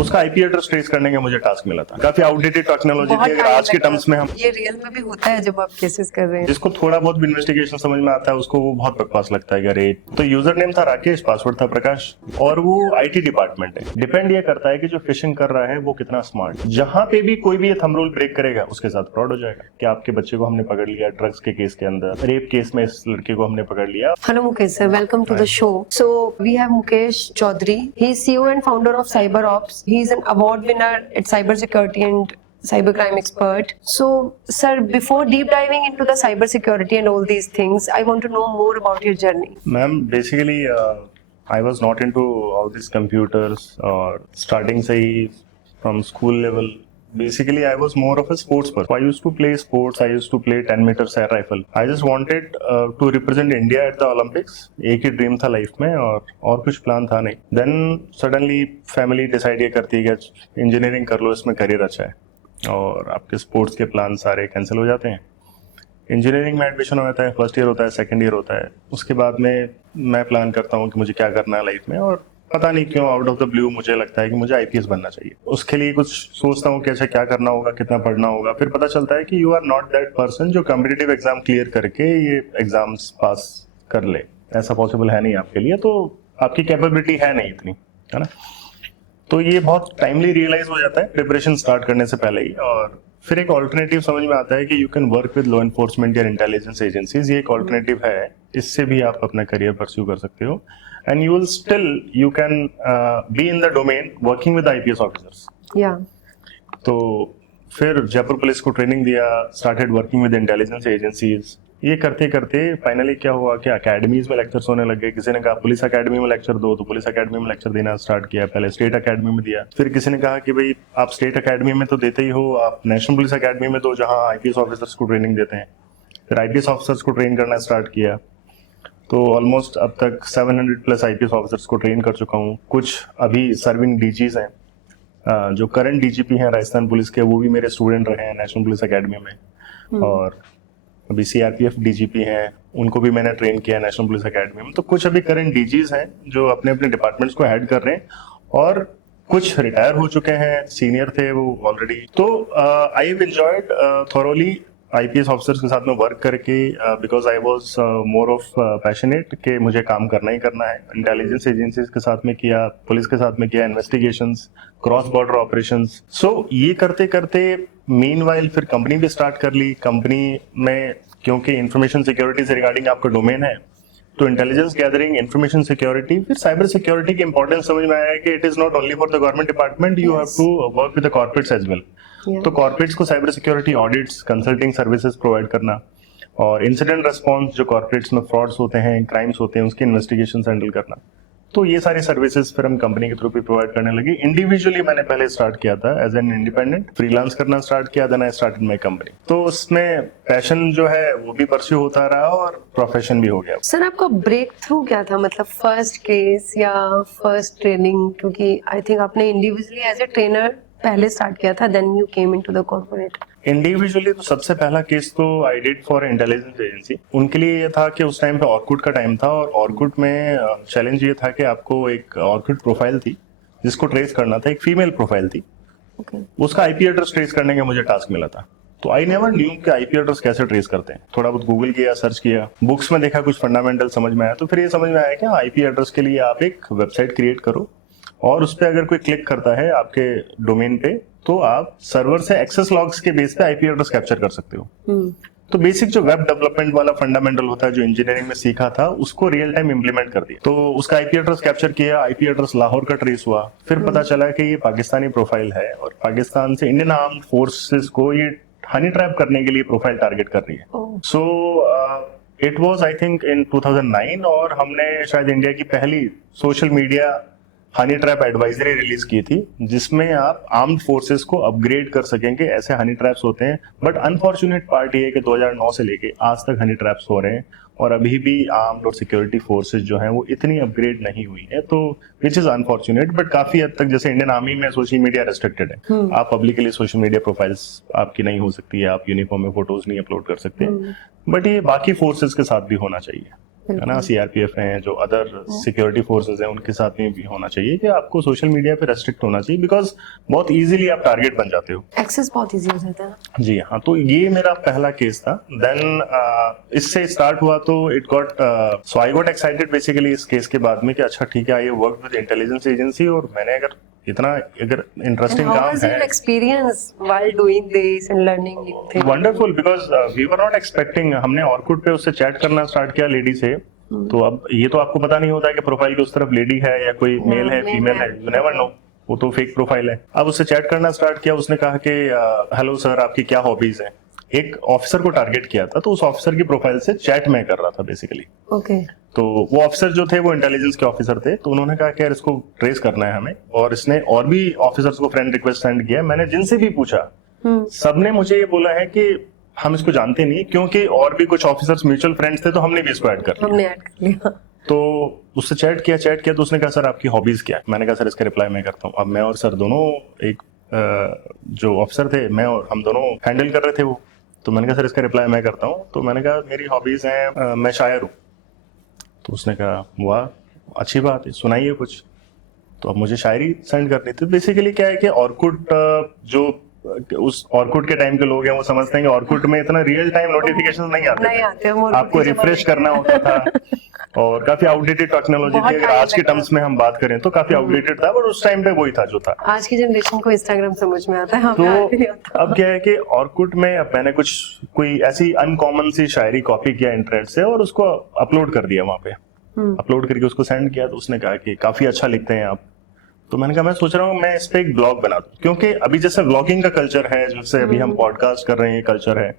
उसका IP address trace करने का मुझे टास्क मिला था। काफी आउटडेटेड टेक्नोलॉजी थी, अगर आज के टर्म्स में हम ये रियल में भी होता है जब आप केसेस कर रहे हैं। जिसको थोड़ा बहुत भी इन्वेस्टिगेशन समझ में आता है उसको वो बहुत बकवास लगता है कि अरे, तो यूजर नेम था राकेश, पासवर्ड था प्रकाश, और वो आईटी डिपार्टमेंट है। डिपेंड ये करता है कि जो फिशिंग कर रहा है वो कितना स्मार्ट। जहां पे भी कोई भी ये थंब रूल ब्रेक करेगा उसके साथ फ्रॉड हो जाएगा। कि आपके बच्चे को हमने पकड़ लिया ड्रग्स के केस के अंदर, रेप केस में इस लड़के को हमने पकड़ लिया। Hello Mukesh sir, welcome to the show. So we have Mukesh Chaudhary. He is CEO and founder of CyberOps. He is an award winner at cybersecurity and cybercrime expert. So sir, before deep diving into the cybersecurity and all these things, I want to know more about your journey. Ma'am basically I was not into all these computers और starting से ही from school level. Basically, I was more of a sports person. I used to play sports. I used to play 10 meters air rifle. I just wanted to represent India at the Olympics. एक ही dream था life में और कुछ plan था नहीं. Then suddenly family decide ये करती है कि इंजीनियरिंग कर लो, इसमें करियर अच्छा है, और आपके स्पोर्ट्स के प्लान सारे कैंसिल हो जाते हैं. इंजीनियरिंग में एडमिशन हो जाता है, फर्स्ट ईयर होता है, सेकंड ईयर होता है. उसके बाद में मैं प्लान करता हूँ कि मुझे क्या करना है लाइफ में, और पता नहीं क्यों आउट ऑफ द ब्लू मुझे लगता है कि मुझे आईपीएस बनना चाहिए. उसके लिए कुछ सोचता हूँ कि अच्छा क्या करना होगा, कितना पढ़ना होगा. फिर पता चलता है कि you are not that person जो कॉम्पिटिटिव एग्जाम क्लियर करके ये एग्जाम्स पास कर ले. ऐसा पॉसिबल है नहीं आपके लिए, तो आपकी कैपेबिलिटी है नहीं इतनी, है ना. तो ये बहुत टाइमली रियलाइज हो जाता है प्रिपरेशन स्टार्ट करने से पहले ही. और फिर एक ऑल्टरनेटिव समझ में आता है कि you can work with law enforcement या इंटेलिजेंस एजेंसीज. ये एक ऑल्टरनेटिव है, इससे भी आप अपना करियर परस्यू कर सकते हो. And you will still you can be in the domain working with IPS officers. Yeah. तो फिर जयपुर पुलिस को ट्रेनिंग दिया, started working with intelligence agencies. ये करते करते फाइनली क्या हुआ कि अकेडमीज में लेक्चर्स होने लगे. किसी ने कहा पुलिस अकेडमी में लेक्चर दो, तो पुलिस अकेडमी में लेक्चर देना स्टार्ट किया. पहले स्टेट अकेडमी में दिया, फिर किसी ने कहा कि भाई आप स्टेट अकेडमी में तो देते ही हो, आप नेशनल पुलिस अकेडमी में दो, जहां आईपीएस ऑफिसर्स को ट्रेनिंग देते हैं. फिर आईपीएस ऑफिसर्स को ट्रेन करना स्टार्ट किया. तो ऑलमोस्ट अब तक 700 प्लस आईपीएस ऑफिसर्स को ट्रेन कर चुका हूँ. कुछ अभी सर्विंग डीजीज हैं. जो करंट डीजीपी हैं राजस्थान पुलिस के, वो भी मेरे स्टूडेंट रहे हैं नेशनल पुलिस अकेडमी में. और अभी सीआरपीएफ डीजीपी हैं, उनको भी मैंने ट्रेन किया नेशनल पुलिस अकेडमी में. तो कुछ अभी करंट डीजीज हैं जो अपने अपने डिपार्टमेंट्स को हेड कर रहे हैं, और कुछ रिटायर हो चुके हैं, सीनियर थे वो ऑलरेडी. तो I have enjoyed thoroughly IPS officers के साथ में वर्क करके, because I was more of passionate कि मुझे काम करना ही करना है. इंटेलिजेंस एजेंसीज के साथ में किया, पुलिस के साथ में किया, इन्वेस्टिगेशंस, क्रॉस बॉर्डर ऑपरेशंस. सो ये करते करते मीनवाइल फिर कंपनी भी स्टार्ट कर ली. कंपनी में क्योंकि इंफॉर्मेशन सिक्योरिटी से रिगार्डिंग आपका डोमेन है, तो इंटेलिजेंस गैदरिंग, इंफॉर्मेशन सिक्योरिटी, फिर साइबर सिक्योरिटी की इंपॉर्टेंस समझ में आया कि it is not only for the government department, you have to work with the corporates as well. तो कॉर्पोरेट्स को cyber security audits, consulting services provide करना, और इंसिडेंट रेस्पॉन्स, जो कॉर्पोरेट्स में फ्रॉड्स होते हैं, क्राइम्स होते हैं, उसकी इन्वेस्टिगेशन हैंडल करना. तो ये सारी सर्विसेज फिर हम कंपनी के थ्रू भी प्रोवाइड करने लगे. इंडिविजुअली मैंने पहले स्टार्ट किया था एज एन इंडिपेंडेंट, फ्रीलांस करना स्टार्ट किया, then I started my company. तो उसमें पैशन जो है वो भी परस्यू होता रहा और प्रोफेशन भी हो गया. सर आपका ब्रेक थ्रू क्या था, मतलब फर्स्ट केस या फर्स्ट ट्रेनिंग? क्योंकि आई थिंक आपने इंडिविजुअली एज ए ट्रेनर पहले स्टार्ट किया था, then you came into the corporate. Individually तो सबसे पहला केस तो I did for intelligence agency. उनके लिए ये था कि उस टाइम पे ऑर्कुट का टाइम था, और ऑर्कुट में चैलेंज ये था कि आपको एक ऑर्कुट प्रोफाइल थी जिसको ट्रेस करना था, एक फीमेल प्रोफाइल थी. उसका आईपी एड्रेस ट्रेस करने का मुझे टास्क मिला था. तो आई नेवर न्यू कि आईपी एड्रेस कैसे ट्रेस करते हैं. थोड़ा बहुत गूगल किया, सर्च किया, बुक्स में देखा, कुछ फंडामेंटल समझ में आया. तो फिर ये समझ में आया कि आईपी एड्रेस के लिए आप एक वेबसाइट क्रिएट करो, और उस पर अगर कोई क्लिक करता है आपके डोमेन पे, तो आप सर्वर से एक्सेस लॉग्स के बेस पे आईपी एड्रेस कैप्चर कर सकते हो. तो बेसिक जो वेब डेवलपमेंट वाला फंडामेंटल होता है, जो इंजीनियरिंग में सीखा था, उसको रियल टाइम इंप्लीमेंट कर दिया. तो उसका आईपी एड्रेस कैप्चर किया, आईपी एड्रेस लाहौर का ट्रेस हुआ. फिर पता चला कि ये पाकिस्तानी प्रोफाइल है, और पाकिस्तान से इंडियन आर्म्ड फोर्सेस को ये हनी ट्रैप करने के लिए प्रोफाइल टारगेट कर रही है. So it was I think in 2009, और हमने शायद इंडिया की पहली social media honey trap advisory release की थी, जिसमें आप आर्म्ड फोर्सेस को अपग्रेड कर सकेंगे. ऐसे हनी ट्रैप्स होते हैं, बट अनफॉर्चुनेट पार्ट ये है कि 2009 से लेके आज तक हनी ट्रैप्स हो रहे हैं, और अभी भी आर्म्ड और सिक्योरिटी फोर्सेस जो हैं वो इतनी अपग्रेड नहीं हुई है. तो विच इज अनफॉर्चुनेट, बट काफी हद तक जैसे इंडियन आर्मी में सोशल मीडिया रेस्ट्रिक्टेड है. आप पब्लिकली सोशल मीडिया प्रोफाइल्स आपकी नहीं हो सकती है, आप यूनिफॉर्म में फोटोज नहीं अपलोड कर सकते. बट ये बाकी फोर्सेस के साथ भी होना चाहिए. है ना, सीआरपीएफ हैं, जो अदर सिक्योरिटी फोर्सेस हैं, उनके साथ में भी होना चाहिए कि आपको सोशल मीडिया पे रेस्ट्रिक्ट होना चाहिए, बिकॉज बहुत इजीली आप टारगेट बन जाते हो। एक्सेस बहुत इजी हो जाता है। जी हाँ, तो ये मेरा पहला केस था। देन इससे स्टार्ट हुआ तो it got so I got excited basically इस केस के बाद में कि अच्छा ठीक है, I work with intelligence agency, और मैंने अगर इंटरेस्टिंग How काम was your है। experience while doing this and learning new things? Wonderful, because we were not expecting. हमने ऑर्कुट पे उससे चैट करना स्टार्ट किया लेडी से, तो अब ये तो आपको पता नहीं होता है कि प्रोफाइल की उस तरफ लेडी है या कोई मेल है, male फीमेल है, है। यू नेवर नो, वो तो फेक प्रोफाइल है। अब उससे चैट करना स्टार्ट किया, उसने कहा कि हेलो सर, आपकी क्या हॉबीज हैं। एक ऑफिसर को टारगेट किया था, तो उस ऑफिसर की प्रोफाइल से चैट मैं कर रहा था बेसिकली। Okay. तो वो ऑफिसर जो थे वो इंटेलिजेंस के ऑफिसर थे, तो उन्होंने कहा कि यार इसको ट्रेस करना है हमें, और इसने और भी ऑफिसर्स को फ्रेंड रिक्वेस्ट सेंड किया। मैंने जिनसे भी पूछा सबने मुझे ये बोला है कि हम इसको जानते नहीं, क्योंकि और भी कुछ ऑफिसर्स म्यूचुअल फ्रेंड्स थे, तो हमने भी इसको ऐड कर लिया। हमने ऐड कर लिया। तो उससे चैट किया तो उसने कहा सर आपकी हॉबीज क्या है। मैंने कहा सर इसका रिप्लाई मैं करता हूँ। अब मैं और सर दोनों, एक जो ऑफिसर थे, मैं और हम दोनों हैंडल कर रहे थे वो। तो मैंने कहा सर इसका रिप्लाई मैं करता हूँ। तो मैंने कहा मेरी हॉबीज हैं, मैं शायर हूँ। तो उसने कहा वाह अच्छी बात है, सुनाइए कुछ। तो अब मुझे शायरी सेंड करनी थी। बेसिकली क्या है कि ऑर्कुट जो उस ऑर्कुट के टाइम के लोग हैं वो समझते हैं कि ऑर्कुट में इतना रियल टाइम नोटिफिकेशन नहीं आते नहीं आते, हम थे, Orkut आपको के जमाने रिफ्रेश करना होता था, और काफी आउटडेटेड टेक्नोलॉजी बहुत थी। अगर time आज के लगता टर्म्स में हम बात करें तो काफी आउटडेटेड था, बट उस टाइम पे वही था जो था। आज की जनरेशन को इंस्टाग्राम समझ में आता है, हमें तो आगे नहीं आता। अब क्या है कि ऑर्कुट में अब मैंने कोई ऐसी अनकॉमन सी शायरी कॉपी किया इंटरनेट से, और उसको अपलोड कर दिया वहां पे। अपलोड करके उसको सेंड किया, तो उसने कहा कि काफी अच्छा लिखते हैं आप। तो मैंने कहा मैं सोच रहा हूँ मैं इस पे एक ब्लॉग बना दूं, क्योंकि अभी जैसे व्लॉगिंग का कल्चर है, जैसे अभी हम पॉडकास्ट कर रहे हैं कल्चर है,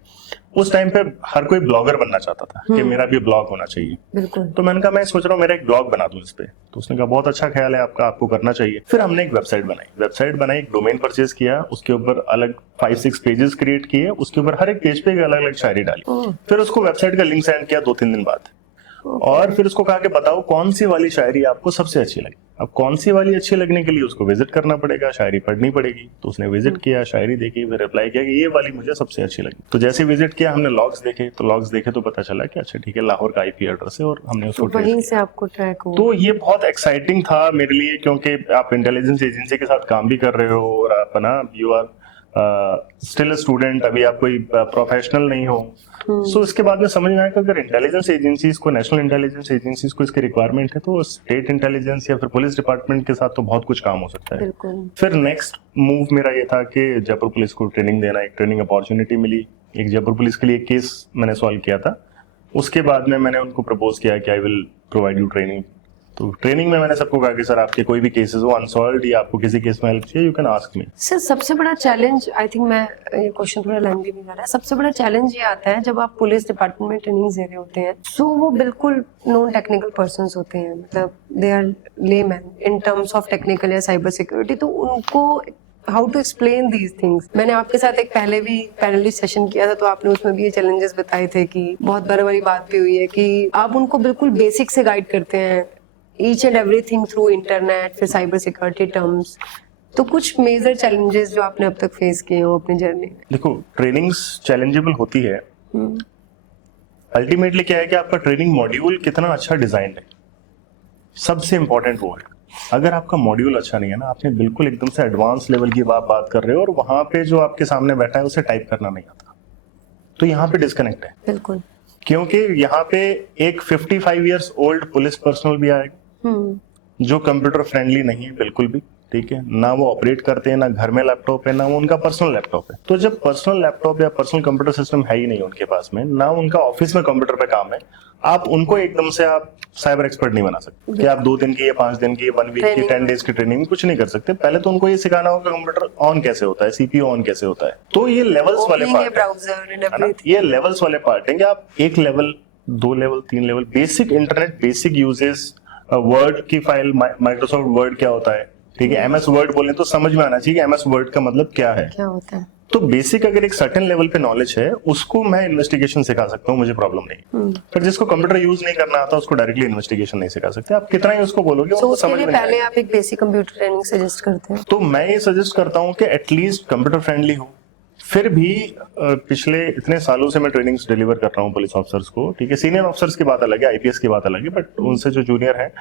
उस टाइम पे हर कोई ब्लॉगर बनना चाहता था कि मेरा भी ब्लॉग होना चाहिए। बिल्कुल। तो मैंने कहा मैं सोच रहा हूँ मेरा एक ब्लॉग बना दूं इस पे। तो उसने कहा बहुत अच्छा ख्याल है आपका, आपको करना चाहिए। फिर हमने एक वेबसाइट बनाई, एक डोमेन परचेज किया, उसके ऊपर अलग 5-6 पेजेस क्रिएट किए, उसके ऊपर हर एक पेज पे एक अलग अलग शायरी डाली। फिर उसको वेबसाइट का लिंक सेंड किया 2-3 दिन बाद, और फिर उसको कहा कि बताओ कौन सी वाली शायरी आपको सबसे अच्छी लगी। अब कौन सी वाली अच्छी लगने के लिए उसको विजिट करना पड़ेगा, शायरी पढ़नी पड़ेगी। तो उसने विजिट किया, शायरी देखी, फिर रिप्लाई किया कि ये वाली मुझे सबसे अच्छी लगी। तो जैसे विजिट किया हमने लॉग्स देखे तो पता चला कि अच्छा ठीक है, लाहौर का आईपी एड्रेस है, और हमने उसको तो वहीं से आपको ट्रैक हो। तो ये बहुत एक्साइटिंग था मेरे लिए, क्योंकि आप इंटेलिजेंस एजेंसी के साथ काम भी कर रहे हो, और आप ना you are still a student, अभी आप कोई प्रोफेशनल नहीं हो। सो इसके बाद में समझ में आया कि अगर इंटेलिजेंस एजेंसीज को, नेशनल इंटेलिजेंस एजेंसीज को इसकी रिक्वायरमेंट है, तो स्टेट इंटेलिजेंस या फिर पुलिस डिपार्टमेंट के साथ तो बहुत कुछ काम हो सकता है। बिल्कुल। फिर नेक्स्ट मूव मेरा ये था कि जयपुर पुलिस को ट्रेनिंग देना, एक ट्रेनिंग अपॉर्चुनिटी मिली। एक जयपुर पुलिस के लिए एक केस मैंने सॉल्व किया था। उसके बाद में मैंने उनको प्रपोज किया कि I will provide you training. तो ट्रेनिंग में मैंने सबको कहा कि सर आपके कोई भी केसेस हो अनसॉल्व्ड, या आपको किसी केस में हेल्प चाहिए, you can ask me. Sir सबसे बड़ा चैलेंज, आई थिंक मैं ये क्वेश्चन थोड़ा लेंथी भी जा रहा है, सबसे बड़ा चैलेंज ये आता है जब आप पुलिस डिपार्टमेंट में ट्रेनिंग दे रहे होते हैं, सो वो बिल्कुल नॉन टेक्निकल पर्संस होते हैं, मतलब they are layman in terms of technical या साइबर सिक्योरिटी। तो उनको how to explain these things. मैंने आपके साथ एक पहले भी पैनलिस्ट सेशन किया था, तो आपने उसमें भी ये चैलेंजेस बताए थे कि बहुत बार हमारी बात भी हुई है कि आप उनको बिल्कुल बेसिक से गाइड करते हैं, each and everything through internet, फिर साइबर सिक्योरिटी टर्म्स। तो कुछ मेजर चैलेंजेस जो आपने अब तक फेस किए हो अपनी जर्नी में? देखो ट्रेनिंग्स चैलेंजेबल होती है, अल्टीमेटली क्या है कि आपका ट्रेनिंग मॉड्यूल कितना अच्छा डिजाइन है, सबसे इंपॉर्टेंट वो है। अगर आपका मॉड्यूल अच्छा नहीं है ना, आपने बिल्कुल एकदम से एडवांस लेवल की बात कर रहे हो, और वहां पे जो आपके सामने बैठा है उसे टाइप करना नहीं आता, तो यहाँ पे डिस्कनेक्ट है। बिल्कुल। क्योंकि यहाँ पे एक 55 ईयर्स ओल्ड पुलिस पर्सनल भी आएगा जो कंप्यूटर फ्रेंडली नहीं है बिल्कुल भी, ठीक है ना, वो ऑपरेट करते हैं, ना घर में लैपटॉप है, ना वो उनका पर्सनल लैपटॉप है। तो जब पर्सनल लैपटॉप या पर्सनल कंप्यूटर सिस्टम है ही नहीं उनके पास में, ना उनका ऑफिस में कंप्यूटर पे काम है, आप उनको एकदम से आप साइबर एक्सपर्ट नहीं बना सकते कि आप 2 दिन की या 5 दिन की, 1 वीक की, 10 डेज की ट्रेनिंग कुछ नहीं कर सकते। पहले तो उनको ये सिखाना होगा कंप्यूटर ऑन कैसे होता है, सीपीयू ऑन कैसे होता है। तो ये लेवल्स वाले पार्ट है, ये लेवल्स वाले पार्ट है कि आप 1 level, 2 level, 3 level basic internet, basic uses, word की फाइल, माइक्रोसॉफ्ट वर्ड क्या होता है, ठीक है, एमएस वर्ड बोले तो समझ में आना चाहिए कि एमएस वर्ड का मतलब क्या है, क्या होता है। तो बेसिक अगर एक सर्टेन लेवल पे नॉलेज है, उसको मैं इन्वेस्टिगेशन सिखा सकता हूँ, मुझे प्रॉब्लम नहीं। पर जिसको कंप्यूटर यूज नहीं करना आता, उसको डायरेक्टली इन्वेस्टिगेशन नहीं सिखा सकते। आप कितना ही उसको बोलोगे, तो वो उसके समझ लिए में पहले आप एक बेसिक कंप्यूटर ट्रेनिंग सजेस्ट करते हैं? तो मैं ये सजेस्ट करता हूँ कि एटलीस्ट कंप्यूटर फ्रेंडली हो, फिर भी पिछले इतने सालों से मैं ट्रेनिंग्स डिलीवर कर रहा हूँ पुलिस ऑफिसर्स को, ठीक है, सीनियर ऑफिसर्स की बात अलग है, आईपीएस की बात अलग है, बट उनसे जो जूनियर है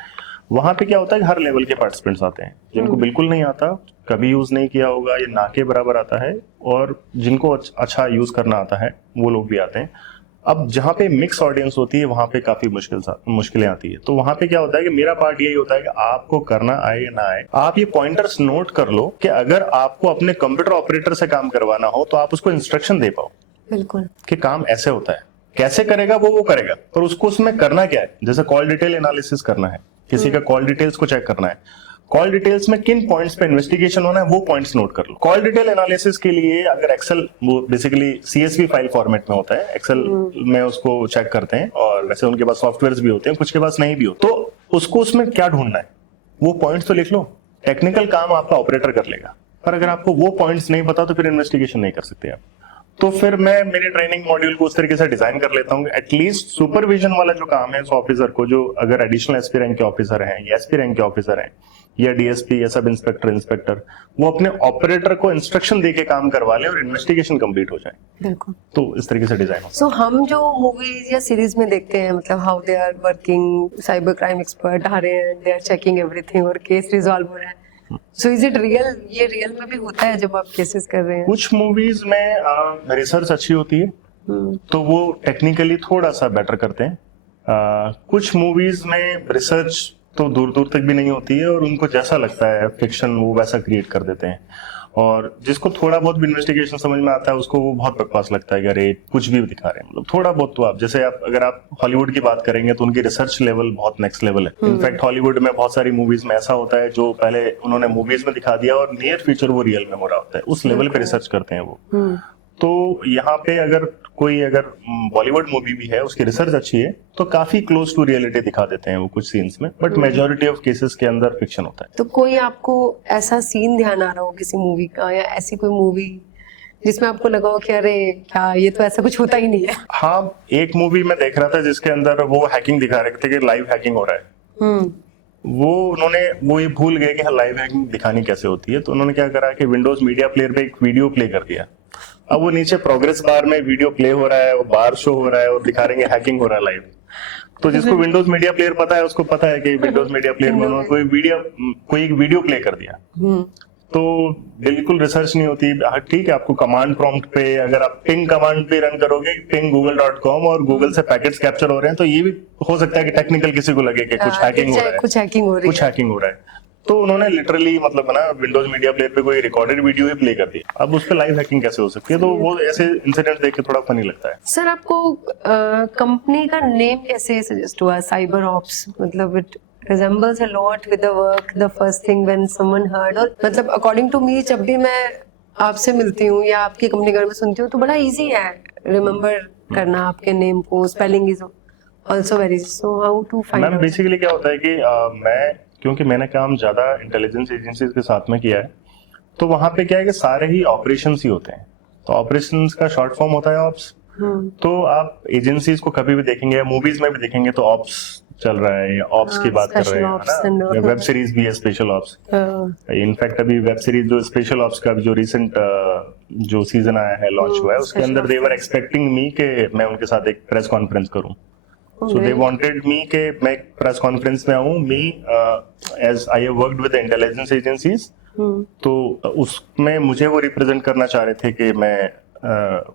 वहां पे क्या होता है कि हर लेवल के पार्टिसिपेंट्स आते हैं, जिनको बिल्कुल नहीं आता, कभी यूज नहीं किया होगा, ये ना के बराबर आता है, और जिनको अच्छा यूज करना आता है वो लोग भी आते हैं। अब जहाँ पे मिक्स ऑडियंस होती है वहां पे काफी मुश्किलें आती है। तो वहां पे क्या होता है कि मेरा पार्ट यही होता है कि आपको करना आए या ना आए, आप ये पॉइंटर्स नोट कर लो कि अगर आपको अपने कंप्यूटर ऑपरेटर से काम करवाना हो तो आप उसको इंस्ट्रक्शन दे पाओ बिल्कुल कि काम ऐसे होता है, कैसे करेगा वो करेगा, पर उसको उसमें करना क्या है। जैसे कॉल डिटेल एनालिसिस करना है, किसी का कॉल डिटेल्स को चेक करना है, कॉल डिटेल्स में किन पॉइंट्स पे इन्वेस्टिगेशन होना है वो पॉइंट्स नोट कर लो। कॉल डिटेल एनालिसिस के लिए अगर एक्सेल, वो बेसिकली सीएसवी फाइल फॉर्मेट में होता है, एक्सेल में उसको चेक करते हैं, और वैसे उनके पास सॉफ्टवेयर्स भी होते हैं, कुछ के पास नहीं भी हो, तो उसको उसमें क्या ढूंढना है वो पॉइंट्स तो लिख लो। टेक्निकल काम आपका ऑपरेटर कर लेगा, पर अगर आपको वो पॉइंट्स नहीं पता तो फिर इन्वेस्टिगेशन नहीं कर सकते आप। तो फिर मैं मेरे ट्रेनिंग मॉड्यूल को उस तरीके से डिजाइन कर लेता हूँ, एटलीस्ट सुपरविजन वाला जो काम है उस ऑफिसर को, जो अगर एडिशनल एसपी रैंक के ऑफिसर हैं या एसपी रैंक के ऑफिसर हैं या डीएसपी या सब इंस्पेक्टर, वो अपने ऑपरेटर को इंस्ट्रक्शन दे के काम करवा ले और इन्वेस्टिगेशन कंप्लीट हो जाए। बिल्कुल। तो इस तरीके से डिजाइन हो। सो हम जो मूवीज या सीरीज में देखते हैं, मतलब how they are working, cyber crime expert आ रहे हैं, दे आर चेकिंग एवरीथिंग और केस रिजॉल्व हो रहा है, सो इज इट रियल? ये रियल में भी होता है जब आप केसेस कर रहे हैं? कुछ मूवीज में रिसर्च अच्छी होती है तो वो टेक्निकली थोड़ा सा बेटर करते हैं, कुछ मूवीज में रिसर्च तो दूर दूर तक भी नहीं होती है, और उनको जैसा लगता है फिक्शन वो वैसा क्रिएट कर देते हैं, और जिसको थोड़ा बहुत भी इन्वेस्टिगेशन समझ में आता है उसको वो बहुत बकवास लगता है कि अरे कुछ भी दिखा रहे हैं। मतलब थोड़ा बहुत तो आप जैसे अगर आप हॉलीवुड की बात करेंगे तो उनकी रिसर्च लेवल बहुत नेक्स्ट लेवल है। इनफैक्ट हॉलीवुड में बहुत सारी मूवीज में ऐसा होता है जो पहले उन्होंने मूवीज में दिखा दिया और नियर फ्यूचर वो रियल में हो रहा होता है, उस लेवल पे रिसर्च करते हैं वो। तो यहाँ पे अगर बॉलीवुड मूवी भी है, उसकी रिसर्च अच्छी है तो काफी क्लोज टू रियलिटी दिखा देते हैं वो कुछ सीन्स में, बट मेजोरिटी ऑफ केसेस के अंदर फिक्शन होता है। तो कोई आपको ऐसा सीन ध्यान आ रहा हो किसी मूवी का, या ऐसी कोई मूवी जिसमें आपको लगा हो कि अरे क्या ये तो ऐसा कुछ होता ही नहीं है? हाँ, एक मूवी में देख रहा था जिसके अंदर वो हैकिंग दिखा रहे थे कि लाइव हैकिंग हो रहा है। वो ये भूल गए कि लाइव हैकिंग दिखानी कैसे होती है, तो उन्होंने क्या करा कि विंडोज मीडिया प्लेयर पे एक वीडियो प्ले कर दिया। अब वो नीचे प्रोग्रेस बार में वीडियो प्ले हो रहा है, वो बार शो हो रहा है और दिखा रहे हैं हैकिंग हो रहा है लाइव। तो जिसको विंडोज मीडिया प्लेयर पता है उसको पता है कि विंडोज मीडिया प्लेयर में उन्होंने कोई एक वीडियो प्ले कर दिया। तो बिल्कुल रिसर्च नहीं होती। हाँ ठीक है, आपको कमांड प्रॉम्प्ट पे अगर आप पिंग कमांड पे रन करोगे पिंग google.com और गूगल से पैकेट्स कैप्चर हो रहे हैं, तो ये भी हो सकता है कि टेक्निकल किसी को लगे कि कुछ हैकिंग हो रहा है, कुछ हैकिंग हो रही है। तो उन्होंने लिटरली मतलब ना विंडोज मीडिया प्लेयर पे कोई रिकॉर्डेड वीडियो ही प्ले कर दी। अब उस पे लाइव हैकिंग कैसे हो सकती है? तो वो ऐसे इंसिडेंट देख के थोड़ा फनी लगता है। सर आपको कंपनी का नेम कैसे सजेस्ट हुआ, साइबर ऑप्स? मतलब it resembles a lot with the work, the first thing when someone heard, और मतलब according to me जब भी मैं आपसे मिलती हूँ या आपकी कंपनी घर में सुनती हूँ तो बड़ा इजी है रिमेम्बर करना आपके नेम को, spelling is also very, so how to find ma'am basically क्या होता है कि क्योंकि मैंने काम ज्यादा इंटेलिजेंस एजेंसीज के साथ में किया है, तो वहां पे क्या है कि सारे ही ऑपरेशंस ही होते हैं, तो ऑपरेशंस का शॉर्ट फॉर्म होता है ऑप्स। तो आप एजेंसीज को कभी भी देखेंगे, मूवीज में भी देखेंगे तो ऑप्स चल रहा है, ऑप्स की बात कर रहे हैं ना, वेब सीरीज भी है स्पेशल ऑप्स। इनफैक्ट अभी वेब सीरीज जो स्पेशल ऑप्स का जो रिसेंट जो सीजन आया है, लॉन्च हुआ है, उसके अंदर दे वर एक्सपेक्टिंग मी के मैं उनके साथ एक प्रेस कॉन्फ्रेंस करूं। सो दे वांटेड मी के मैं एक प्रेस कॉन्फ्रेंस में आऊं। Me as I have worked with intelligence agencies, तो उसमें मुझे वो रिप्रेजेंट करना चाह रहे थे कि मैं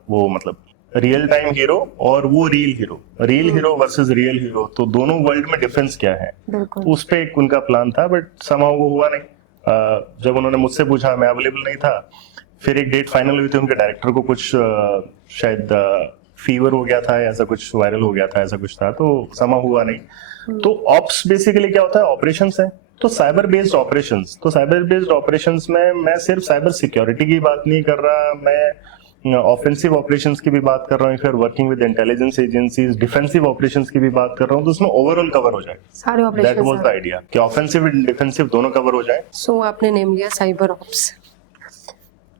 वो मतलब रियल टाइम हीरो और वो real hero versus real hero, तो दोनों वर्ल्ड में डिफरेंस क्या है, उस पे एक उनका प्लान था, बट समाउ वो हुआ नहीं। जब उन्होंने मुझसे पूछा मैं अवेलेबल नहीं था। फिर एक डेट फाइनल हुई थी, उनके डायरेक्टर को कुछ शायद फीवर हो गया था, ऐसा कुछ वायरल हो गया था, ऐसा कुछ था, तो समाउ हुआ नहीं। तो ऑप्स बेसिकली क्या होता है, ऑपरेशंस है, तो साइबर बेस्ड ऑपरेशंस। तो साइबर बेस्ड ऑपरेशंस में मैं सिर्फ साइबर सिक्योरिटी की बात नहीं कर रहा, मैं ऑफेंसिव ऑपरेशंस की भी बात कर रहा हूँ, फिर working with intelligence agencies, defensive operations की भी बात कर रहा हूँ, तो उसमें ओवरऑल कवर हो जाए सारे operations. That was the idea कि ऑफेंसिव एंड डिफेंसिव दोनों कवर हो जाए। सो आपने नेम लिया साइबर ऑप्स।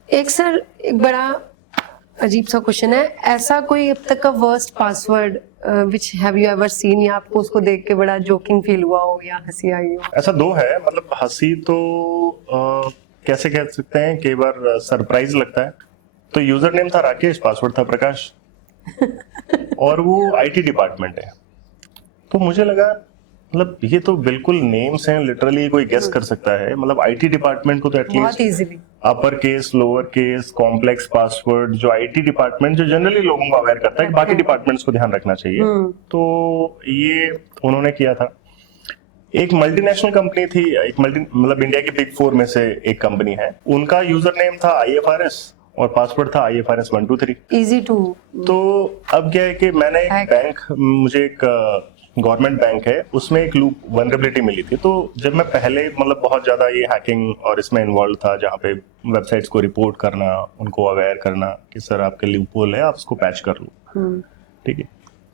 एक बड़ा अजीब सा क्वेश्चन है, ऐसा कोई अब तक का worst password which have you ever seen, या आपको उसको देख के बड़ा जोकिंग फील हुआ हो या हंसी आई हो? ऐसा दो है, मतलब हंसी तो कैसे कह सकते हैं, कई बार सरप्राइज लगता है तो यूजर नेम था राकेश, पासवर्ड था प्रकाश और वो आईटी डिपार्टमेंट है। तो मुझे लगा मतलब ये तो बिल्कुल नेम्स हैं, लिटरली कोई गेस कर सकता है। मतलब आईटी डिपार्टमेंट को तो बहुत at least easily. Upper case, lower case, complex password, जो आईटी डिपार्टमेंट जो जनरली लोगों को अवेयर करता है कि बाकी डिपार्टमेंट्स को ध्यान रखना चाहिए, तो ये उन्होंने किया था। एक मल्टीनेशनल कंपनी थी, एक मतलब इंडिया की बिग 4 में से एक कंपनी है, उनका यूजर नेम था IFRS और पासवर्ड था IFRS 123। Easy to. तो अब क्या है कि मैंने एक बैंक, मुझे एक गवर्नमेंट बैंक है, उसमें एक लूप वनरेबिलिटी मिली थी। तो जब मैं पहले मतलब बहुत ज्यादा ये हैकिंग और इसमें इन्वॉल्व था, जहाँ पे वेबसाइट्स को रिपोर्ट करना, उनको अवेयर करना कि सर आपके लूप होल है, आप उसको पैच कर लो, ठीक है।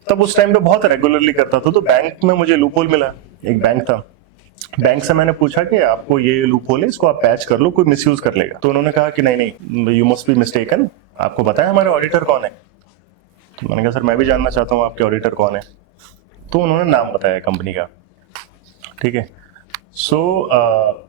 तब उस टाइम पे बहुत रेगुलरली करता था। तो बैंक में मुझे लूप होल मिला, एक बैंक था, बैंक से मैंने पूछा कि आपको ये लूप होल है, इसको आप पैच कर लो, कोई मिसयूज कर लेगा। तो उन्होंने कहा कि नहीं, यू मस्ट बी मिस्टेकन, आपको पता है हमारे ऑडिटर कौन है? तो मैंने कहा सर मैं भी जानना चाहता हूँ आपके ऑडिटर कौन है। तो उन्होंने नाम बताया कंपनी का, ठीक है। सो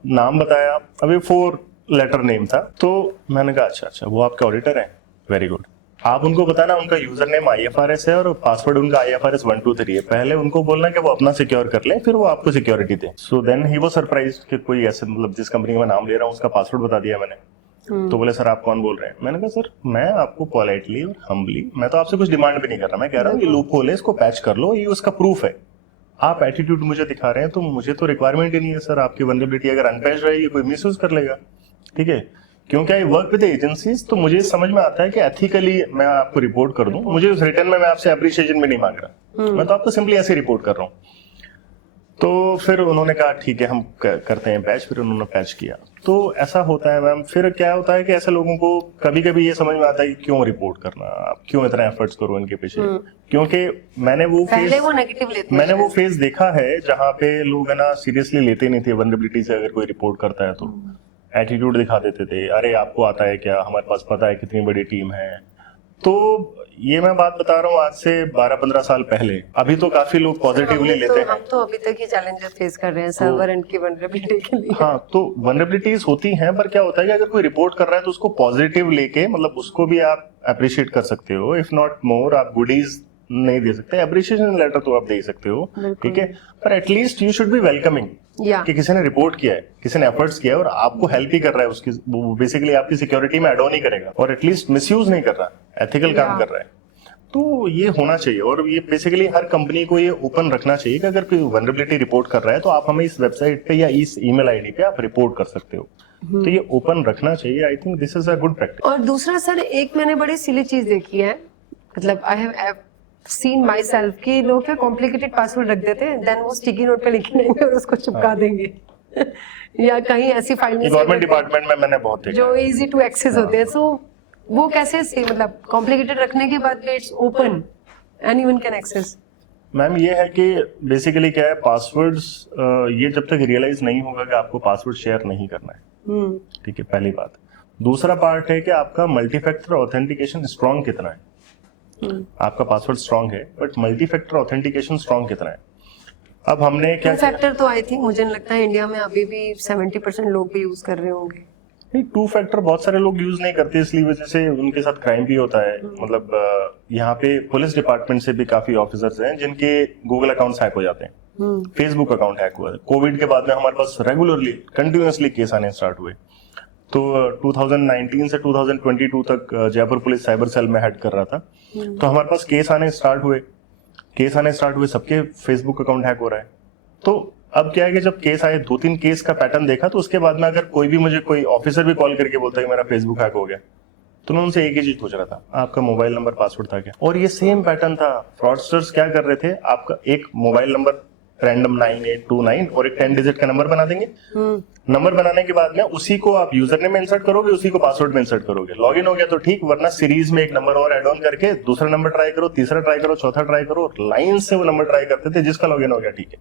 नाम बताया, अभी 4 लेटर नेम था। तो मैंने कहा अच्छा वो आपके ऑडिटर हैं, वेरी गुड। आप उनको बताना उनका यूजर नेम IFRS है और पासवर्ड उनका IFRS 123 है। पहले उनको बोलना कि वो अपना सिक्योर कर ले, फिर वो आपको सिक्योरिटी दे। So then he was surprised कि कोई ऐसे, मतलब जिस कंपनी का मैं नाम ले रहा हूँ उसका पासवर्ड बता दिया मैंने। तो बोले सर आप कौन बोल रहे हैं? मैंने कहा सर मैं आपको पोलाइटली और हम्बली, मैं तो आपसे कुछ डिमांड भी नहीं कर रहा, मैं कह रहा हूँ ये लूप होल है, इसको पैच कर लो, ये उसका प्रूफ है। आप एटीट्यूड मुझे दिखा रहे हैं, तो मुझे तो रिक्वायरमेंट ही नहीं है सर। आपकी वनरेबिलिटी अगर अनपैच रहेगी, कोई मिसयूज कर लेगा, ठीक है। क्योंकि आई वर्क विद एजेंसीज, तो मुझे समझ में आता है कि एथिकली मैं आपको रिपोर्ट कर दूं। मुझे उस रिटर्न में मैं आपसे अप्रिशिएशन भी नहीं मांग रहा, मैं तो आपको सिंपली ऐसे रिपोर्ट कर रहा हूँ। तो फिर उन्होंने कहा ठीक है हम करते हैं पैच। फिर उन्होंने पैच किया। तो ऐसा होता है मैम। फिर क्या होता है कि ऐसे लोगों को कभी कभी ये समझ में आता है कि क्यों रिपोर्ट करना, आप क्यों इतना एफर्ट्स करो इनके पीछे। क्योंकि मैंने वो नेगेटिव लेते हैं, वो फेज देखा है जहाँ पे लोग है ना सीरियसली लेते नहीं थे वनरेबिलिटी से। अगर कोई रिपोर्ट करता है तो एटीट्यूड दिखा देते थे, अरे आपको आता है क्या, हमारे पास पता है कितनी बड़ी टीम है। तो ये मैं बात बता रहा हूँ आज से 12-15 साल पहले। अभी तो काफी लोग पॉजिटिवली लेते हैं। हम तो अभी तक ये चैलेंजेस फेस कर रहे हैं सर्वर एंड की वनरेबिलिटी के लिए। हाँ, तो वनरेबिलिटीज होती हैं, पर क्या होता है कि अगर कोई रिपोर्ट कर रहा है तो उसको पॉजिटिव लेके, मतलब उसको भी आप अप्रिशिएट कर सकते हो। इफ नॉट मोर, आप गुडीज नहीं दे सकते, अप्रिशिएशन लेटर तो आप दे सकते हो, ठीक है। पर at least you should be welcoming कि किसी ने रिपोर्ट किया है, किसी ने एफर्ट्स किया है और आपको हेल्प ही कर रहा है उसकी, बेसिकली आपकी सिक्योरिटी में एड ऑन ही करेगा और एटलीस्ट मिसयूज नहीं कर रहा, एथिकल काम कर रहा है। तो ये होना चाहिए। और ये बेसिकली हर कंपनी को ये ओपन रखना चाहिए कि अगर कोई वनरेबिलिटी रिपोर्ट कर रहा है तो आप हमें इस वेबसाइट पे या इस ईमेल आईडी पे आप रिपोर्ट कर सकते हो। तो ये ओपन रखना चाहिए। I think this is a good practice. और दूसरा सर, एक मैंने बड़ी सिली चीज देखी है, मतलब I have seen my self कि लोग क्या कॉम्प्लिकेटेड पासवर्ड रख देते हैं, देन वो स्टिकी नोट पे लिख लेंगे और उसको चिपका देंगे या कहीं ऐसी फाइल में गवर्नमेंट डिपार्टमेंट में मैंने बहुत देखा जो इजी टू एक्सेस होते हैं। सो वो कैसे मतलब कॉम्प्लिकेटेड रखने के बाद it's open, anyone can access. Ma'am ये है कि बेसिकली क्या है, पासवर्ड्स ये जब तक रियलाइज नहीं होगा कि आपको पासवर्ड शेयर नहीं करना है, ठीक है, पहली बात। दूसरा पार्ट है कि आपका मल्टी फैक्टर ऑथेंटिकेशन स्ट्रांग कितना है। आपका पासवर्ड स्ट्रांग है but multi factor authentication strong कितना है। अब हमने क्या फैक्टर तो आई थिंक मुझे लगता है इंडिया में अभी भी 70% लोग भी यूज कर रहे होंगे। नहीं, 2 फैक्टर बहुत सारे लोग यूज नहीं करते, इसलिए वजह से उनके साथ क्राइम भी होता है। मतलब यहाँ पे पुलिस डिपार्टमेंट से भी काफी ऑफिसर्स हैं जिनके गूगल अकाउंट्स हैक हो जाते हैं, फेसबुक अकाउंट हैक हुआ है। कोविड के बाद में हमारे पास रेगुलरली कंटिन्यूअसली केस आने स्टार्ट हुए। तो 2019 से 2022 तक जयपुर पुलिस साइबर सेल में हेड कर रहा था। तो हमारे पास केस आने स्टार्ट हुए, सबके फेसबुक अकाउंट हैक हो रहा है। तो अब क्या है कि जब केस आए, 2-3 केस का पैटर्न देखा, तो उसके बाद में अगर कोई ऑफिसर भी कॉल करके बोलता है कि मेरा फेसबुक हैक हो गया, तो मैं उनसे एक ही चीज पूछ रहा था, आपका मोबाइल नंबर पासवर्ड था क्या? और ये सेम पैटर्न था। फ्रॉडस्टर्स क्या कर रहे थे, आपका एक मोबाइल नंबर रैंडम 9829 और एक 10 डिजिट का नंबर बना देंगे। नंबर बनाने के बाद में उसी को आप यूजर नेम में इंसर्ट करोगे, उसी को पासवर्ड में इंसर्ट करोगे। लॉगिन हो गया तो ठीक, वरना सीरीज में एक नंबर और ऐड ऑन करके दूसरा नंबर ट्राई करो, तीसरा ट्राई करो, चौथा ट्राई करो, लाइन से वो नंबर ट्राई करते थे। जिसका लॉगिन हो गया ठीक है,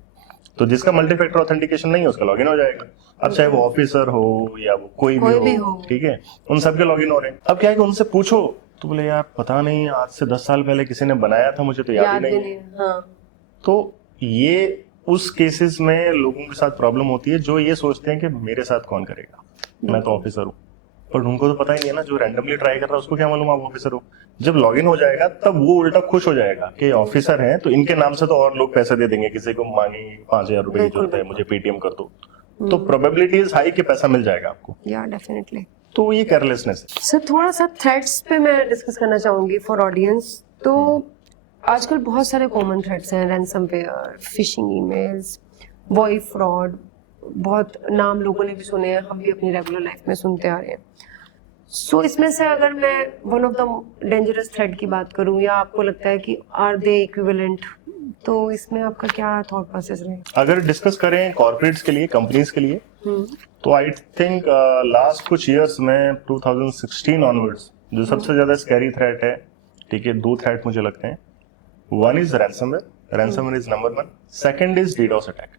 तो जिसका मल्टी फैक्टर ऑथेंटिकेशन नहीं है उसका लॉगिन हो जाएगा। अब चाहे वो ऑफिसर हो या वो कोई भी हो, ठीक है, उन सबके लॉगिन हो रहे हैं। अब क्या है कि उनसे पूछो तो बोले यार पता नहीं, आज से 10 साल पहले किसी ने बनाया था, मुझे तो याद ही नहीं है। तो ये उस केसेस में लोगों के साथ प्रॉब्लम होती है जो ये सोचते हैं कि मेरे साथ कौन करेगा, मैं तो ऑफिसर हूँ। पर उनको तो पता ही नहीं है ना, जो रैंडमली ट्राई कर रहा है उसको क्या मालूम आप ऑफिसर हो। जब लॉगिन हो जाएगा तब वो उल्टा खुश हो जाएगा कि ऑफिसर हैं तो इनके नाम से तो और लोग पैसे दे देंगे, किसी को मांगी 5,000 रुपए की जरूरत है, मुझे पेटीएम कर दो, तो प्रोबेबिलिटी इज हाई कि पैसा मिल जाएगा आपको। या डेफिनेटली। तो ये केयरलेसनेस है। सर थोड़ा सा थ्रेट्स पे मैं डिस्कस करना चाहूंगी फॉर ऑडियंस। तो आजकल बहुत सारे कॉमन थ्रेट्स हैं, ransomware, fishing emails, voice fraud, बहुत नाम लोगों ने भी सुने हैं, हम भी अपनी रेगुलर लाइफ में सुनते आ रहे हैं। सो इसमें से अगर मैं one of the dangerous threat की बात करूं, या आपको लगता है कि आर दे इक्विवेलेंट, तो इसमें आपका क्या थॉट प्रोसेस रहेगा? अगर डिस्कस करें कॉर्पोरेट्स के लिए, कंपनीज के लिए, तो आई थिंक लास्ट कुछ ईयर्स में 2016 ऑनवर्ड्स जो सबसे ज्यादा स्कैरी थ्रेट है, ठीक है, 2 थ्रेट मुझे लगते हैं। One is ransomware, ransomware is number 1, second is DDoS attack.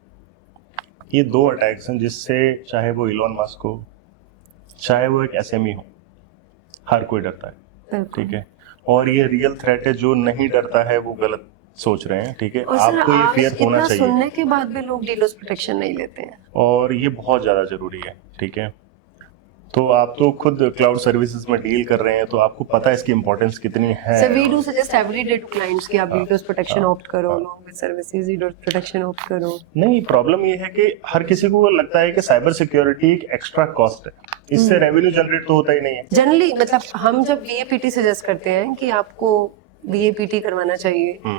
ये 2 अटैक्स हैं जिससे चाहे वो इलॉन मस्क हो, चाहे वो एक एसएमई हो, हर कोई डरता है, ठीक है। और ये रियल थ्रेट है, जो नहीं डरता है वो गलत सोच रहे हैं, ठीक है। और सर आपको ये आज फियर होना इतना चाहिए, सुनने के बाद भी लोग डीडोस प्रोटेक्शन नहीं लेते हैं, और ये बहुत ज्यादा जरूरी है, ठीक है। तो आप तो खुद क्लाउड सर्विसेज में डील कर रहे हैं, तो आपको पता है इसकी इंपॉर्टेंस कितनी है। Sir we do suggest every day to clients कि आप डीडोस प्रोटेक्शन ऑप्ट करो, along with services DDoS protection opt करो। नहीं, प्रॉब्लम ये है कि हर किसी को लगता है कि साइबर सिक्योरिटी एक एक्स्ट्रा कॉस्ट है, इससे रेवेन्यू जनरेट तो होता ही नहीं है। जनरली मतलब हम जब वीएपीटी सजेस्ट करते हैं कि आपको वीएपीटी करवाना चाहिए,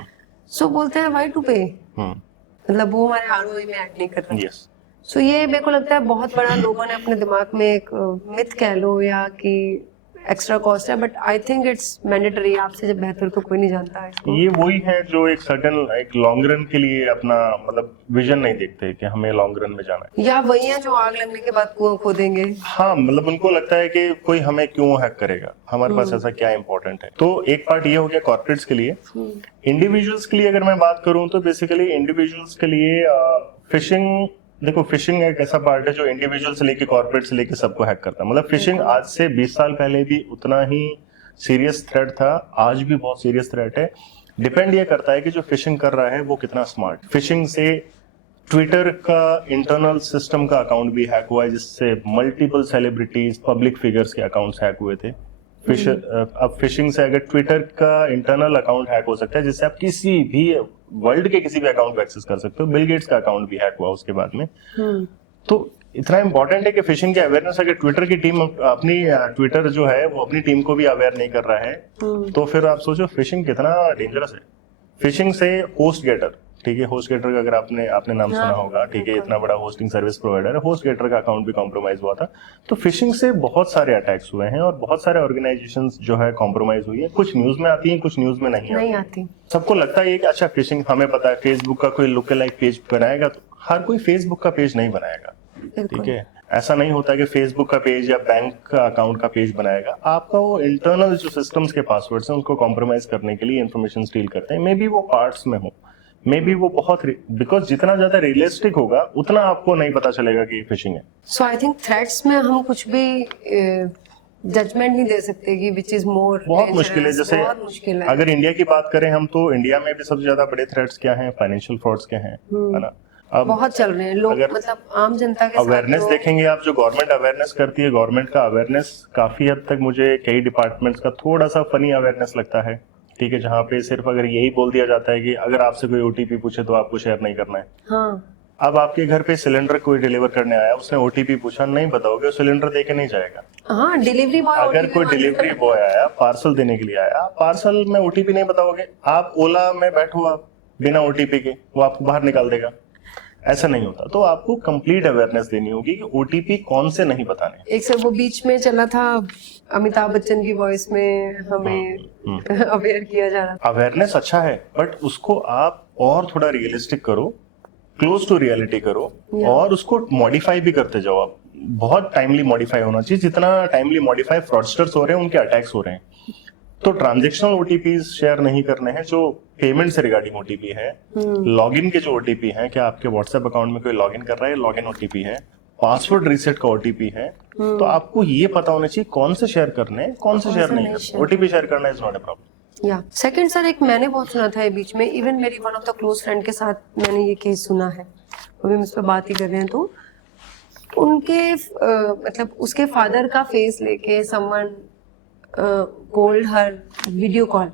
सो बोलते हैं व्हाई टू पे, मतलब वो हमारे आरओआई में ऐड नहीं कर रहा। यस। सो ये मेरे को लगता है बहुत बड़ा लोगों ने अपने दिमाग में एक मिथ कह लो या कि एक्स्ट्रा कॉस्ट है, but I think it's mandatory. आपसे जब बेहतर तो कोई नहीं जानता है इसको। ये वही है जो एक सर्टेन एक लॉन्ग रन के लिए अपना मतलब विजन नहीं देखते कि हमें लॉन्ग रन में जाना है, या वही है जो आग लगने के बाद कुआं खोदेंगे। हाँ, मतलब उनको लगता है कि कोई हमें क्यों हैक करेगा, हमारे पास ऐसा क्या इंपॉर्टेंट है। तो एक पार्ट ये हो गया कॉर्पोरेट्स के लिए। इंडिविजुअल्स के लिए अगर मैं बात करूं तो बेसिकली इंडिविजुअल्स के लिए फिशिंग, देखो फिशिंग एक ऐसा पार्ट है जो इंडिविजुअल से लेके कॉर्पोरेट से लेके सबको हैक करता है। मतलब फिशिंग आज से 20 साल पहले भी उतना ही सीरियस थ्रेट था, आज भी बहुत सीरियस थ्रेट है। डिपेंड ये करता है कि जो फिशिंग कर रहा है वो कितना स्मार्ट। फिशिंग से ट्विटर का इंटरनल सिस्टम का अकाउंट भी हैक हुआ है, जिससे मल्टीपल सेलिब्रिटीज, पब्लिक फिगर्स के अकाउंट्स हैक हुए थे। अब फिशिंग से अगर ट्विटर का इंटरनल अकाउंट हैक हो सकता है, जिससे आप किसी भी वर्ल्ड के किसी भी अकाउंट को एक्सेस कर सकते हो। बिल गेट्स का अकाउंट भी हैक हुआ उसके बाद में। तो इतना इंपॉर्टेंट है कि फिशिंग की अवेयरनेस, अगर ट्विटर की टीम अपनी ट्विटर जो है वो अपनी टीम को भी अवेयर नहीं कर रहा है, तो फिर आप सोचो फिशिंग कितना डेंजरस है। फिशिंग से होस्ट गेटर, ठीक है, होस्ट गेटर का अगर आपने नाम सुना होगा, ठीक है, इतना बड़ा होस्टिंग सर्विस प्रोवाइडर है, होस्ट गेटर का अकाउंट भी कॉम्प्रोमाइज हुआ था। तो फिशिंग से बहुत सारे अटैक्स हुए हैं और बहुत सारे ऑर्गेनाइजेशंस जो है कॉम्प्रोमाइज हुई है। कुछ न्यूज में आती है, कुछ न्यूज में नहीं आती। सबको लगता है कि अच्छा फिशिंग हमें पता है, फेसबुक का कोई लुक लाइक पेज बनाएगा, तो हर कोई फेसबुक का पेज नहीं बनाएगा, ठीक है। ऐसा नहीं होता कि फेसबुक का पेज या बैंक का अकाउंट का पेज बनाएगा। आपका वो इंटरनल जो सिस्टम्स के पासवर्ड्स हैं उनको कॉम्प्रोमाइज करने के लिए इंफॉर्मेशन स्टील करते हैं। मे बी वो पार्ट्स में हो, मे बी वो बहुत, बिकॉज जितना ज्यादा रियलिस्टिक होगा उतना आपको नहीं पता चलेगा कि फिशिंग है। सो आई थिंक थ्रेट्स में हम कुछ भी जजमेंट नहीं दे सकते कि विच इज मोर, बहुत मुश्किल है। जैसे बहुत मुश्किल है। अगर इंडिया की बात करें हम, तो इंडिया में भी सबसे ज्यादा बड़े थ्रेट्स क्या हैं? फाइनेंशियल फ्रॉड्स के हैं, है ना। अब बहुत चल रहे हैं लोग, अगर मतलब आम जनता के अवेयरनेस साथ देखेंगे आप, जो गवर्नमेंट अवेयरनेस करती है, गवर्नमेंट का अवेयरनेस काफी हद तक मुझे कई डिपार्टमेंट्स का थोड़ा सा फनी अवेयरनेस लगता है, ठीक है, जहाँ पे सिर्फ अगर यही बोल दिया जाता है कि अगर आपसे कोई ओटीपी पूछे तो आपको शेयर नहीं करना है। हाँ। अब आपके घर पे सिलेंडर कोई डिलीवर करने आया, उसने ओटीपी पूछा, नहीं बताओगे, सिलेंडर देके नहीं जाएगा। हाँ, डिलीवरी बॉय, अगर कोई डिलीवरी बॉय आया, पार्सल देने के लिए आया, पार्सल में ओटीपी नहीं बताओगे, आप ओला में बैठो, आप बिना ओटीपी के वो आपको बाहर निकाल देगा। ऐसा नहीं होता। तो आपको कंप्लीट अवेयरनेस देनी होगी कि ओटीपी कौन से नहीं बताने। एक सर वो बीच में चला था, अमिताभ बच्चन की वॉइस में हमें अवेयर किया जा रहा था। अवेयरनेस अच्छा है, बट उसको आप और थोड़ा रियलिस्टिक करो, क्लोज टू रियलिटी करो, और उसको मॉडिफाई भी करते जाओ। आप बहुत टाइमली मॉडिफाई होना चाहिए। जितना टाइमली मॉडिफाई फ्रॉडस्टर्स हो रहे हैं, उनके अटैक्स हो रहे हैं। तो ट्रांजैक्शनल ओटीपी शेयर नहीं करने हैं, जो पेमेंट से रिगार्डिंग ओटीपी है, लॉगिन के जो ओटीपी है, क्या आपके व्हाट्सएप अकाउंट में कोई लॉगिन कर रहा है, लॉगिन ओटीपी है, पासवर्ड रीसेट का ओटीपी है, तो आपको ये पता होना चाहिए कौन से शेयर करने हैं, कौन से शेयर नहीं करने। ओटीपी शेयर करना इज नॉट अ प्रॉब्लम। या सेकंड सर, एक मैंने बहुत सुना था ये बीच में, इवन मेरी one of the close friend के साथ मैंने ये केस सुना है, अभी हम इस पर बात ही कर रहे हैं, तो उनके मतलब उसके फादर का फेस लेके someone called her video call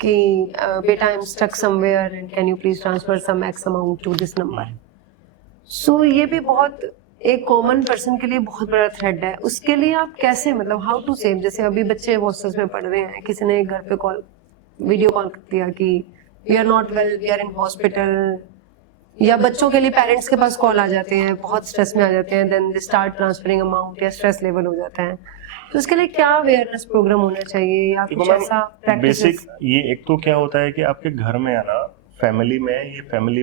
कि बेटा I am stuck somewhere and can you please transfer some X amount to this number. So ये भी बहुत एक कॉमन पर्सन के लिए बहुत बड़ा थ्रेड है। उसके लिए आप कैसे मतलब हाउ टू सेव, जैसे अभी बच्चे हॉस्टल्स में पढ़ रहे हैं, किसी ने घर पे कॉल वीडियो कॉल कर दिया कि we are not well, we are in hospital, या बच्चों के लिए पेरेंट्स के पास कॉल आ जाते हैं, बहुत स्ट्रेस में आ जाते हैं, then they start transferring amount या स्ट्रेस लेवल हो जाता है। तो उसके लिए क्या अवेयरनेस प्रोग्राम होना चाहिए या कुछ ऐसा प्रैक्टिस? बेसिक ये एक तो क्या होता है कि आपके घर में आना फैमिली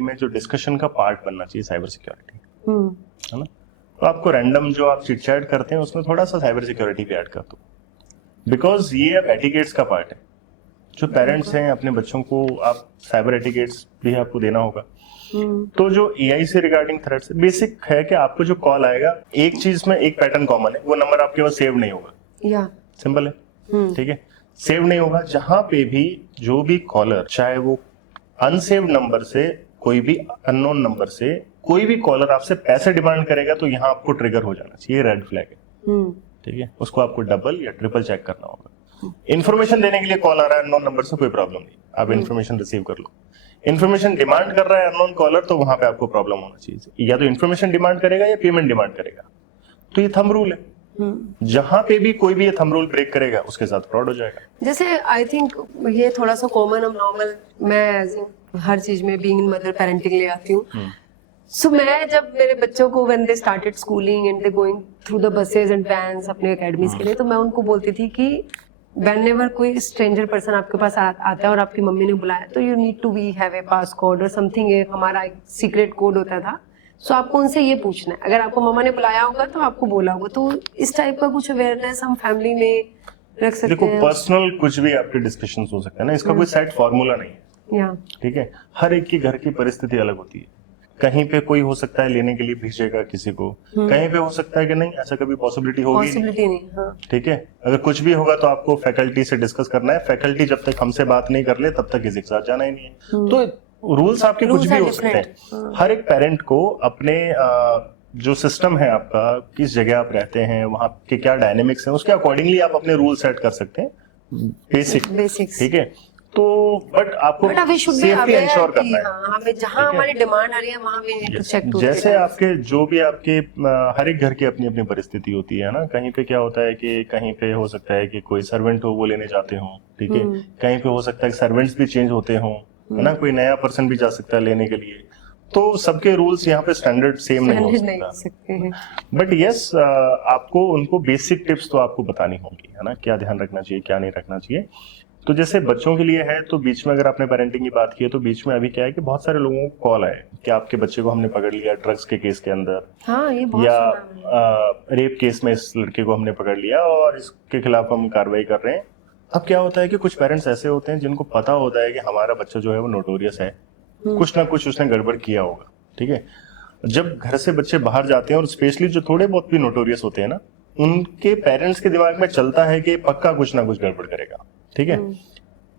में जो डिस्कशन का पार्ट बनना चाहिए साइबर सिक्योरिटी, है ना। तो आपको रैंडम जो आप चिट चैट करते हैं उसमें थोड़ा सा साइबर सिक्योरिटी भी ऐड कर दो, बिकॉज ये अब एटिकेट्स का पार्ट है। जो पेरेंट्स हैं अपने बच्चों को आप साइबर एटिकेट्स भी आपको देना होगा। तो जो एआई से रिगार्डिंग थ्रेट्स बेसिक है कि आपको जो कॉल आएगा, एक चीज में एक पैटर्न कॉमन है, वो नंबर आपके पास सेव नहीं होगा। या सिंपल है, ठीक है, सेव नहीं होगा। जहां पे भी जो भी कॉलर, चाहे वो अनसेव्ड नंबर से, कोई भी अननोन नंबर से कोई भी कॉलर आपसे पैसे डिमांड करेगा, तो यहाँ आपको ट्रिगर हो जाना चाहिए, रेड फ्लैग है, ठीक है। उसको आपको डबल या ट्रिपल चेक करना होगा। इन्फॉर्मेशन देने के लिए कॉल आ रहा है अननोन नंबर से, कोई प्रॉब्लम नहीं, आप इन्फॉर्मेशन रिसीव कर लो। इन्फॉर्मेशन डिमांड कर रहा है अननोन कॉलर, तो वहां पे आपको प्रॉब्लम होना चाहिए, या तो इन्फॉर्मेशन डिमांड करेगा या पेमेंट डिमांड करेगा। तो ये थंब रूल है, जहां पे भी कोई भी ये थंब रूल ब्रेक करेगा उसके साथ फ्रॉड हो जाएगा। जैसे आई थिंक ये थोड़ा सा कॉमन अब नॉर्मल, मैं एज हर चीज में बीइंग मदर पेरेंटिंग ले आती हूँ। सो मैं जब मेरे बच्चों को when they started schooling and they going through the buses and vans अपने एकेडमीज के लिए, तो मैं उनको बोलती थी कि व्हेनेवर कोई स्ट्रेंजर पर्सन आपके पास आता है और आपकी मम्मी ने बुलाया, तो you need to be have a pass code और समथिंग, एक हमारा एक सीक्रेट कोड होता था। सो आपको उनसे ये पूछना है, अगर आपको मम्मा ने बुलाया होगा तो आपको बोला होगा। तो इस टाइप का कुछ अवेयरनेस हम फैमिली में रख सकते देखो, हैं। पर्सनल कुछ भी आपके डिस्कशंस हो सकते हैं ना, इसका कोई सेट फॉर्मूला नहीं है, या ठीक है। हर एक की घर की परिस्थिति अलग होती है। कहीं पे कोई हो सकता है लेने के लिए भेजेगा किसी को, कहीं पे हो सकता है कि नहीं, ऐसा कभी पॉसिबिलिटी होगी पॉसिबिलिटी नहीं, हाँ। ठीक है। अगर कुछ भी होगा तो आपको फैकल्टी से डिस्कस करना है। फैकल्टी जब तक हमसे बात नहीं कर ले तब तक किसी के साथ जाना ही नहीं है। तो रूल्स आपके कुछ भी हो सकते हैं। हर एक पेरेंट को अपने जो सिस्टम है आपका, किस जगह आप रहते हैं, वहां के क्या डायनेमिक्स हैं, उसके अकॉर्डिंगली आप अपने रूल सेट कर सकते हैं, बेसिक्स, ठीक है। तो बट आपको सेफ्टी इंश्योर करना है। हमें जहां हमारी डिमांड आ रही है वहां भी चेक टू जैसे आपके जो भी आपके हर एक घर की अपनी अपनी परिस्थिति होती है ना। कहीं पे क्या होता है कि कहीं पे हो सकता है कि कोई सर्वेंट हो वो लेने जाते हो, ठीक है। कहीं पे हो सकता है कि सर्वेंट्स भी चेंज होते हो, है ना, कोई नया पर्सन भी जा सकता है लेने के लिए। तो सबके रूल्स यहाँ पे स्टैंडर्ड सेम नहीं हो सकते। बट यस, आपको उनको बेसिक टिप्स तो आपको बतानी होगी, है ना, क्या ध्यान रखना चाहिए क्या नहीं रखना चाहिए। तो जैसे बच्चों के लिए है, तो बीच में अगर आपने पेरेंटिंग की बात की है, तो बीच में अभी क्या है कि बहुत सारे लोगों को कॉल आए कि आपके बच्चे को हमने पकड़ लिया ड्रग्स के केस के अंदर, हाँ, ये बहुत या रेप केस में इस लड़के को हमने पकड़ लिया और इसके खिलाफ हम कार्रवाई कर रहे हैं। अब क्या होता है कि कुछ पेरेंट्स ऐसे होते हैं जिनको पता होता है कि हमारा बच्चा जो है वो नोटोरियस है, कुछ ना कुछ उसने गड़बड़ किया होगा, ठीक है। जब घर से बच्चे बाहर जाते हैं, और स्पेशली जो थोड़े बहुत भी नोटोरियस होते हैं ना, उनके पेरेंट्स के दिमाग में चलता है कि पक्का कुछ ना कुछ गड़बड़ करेगा, ठीक है।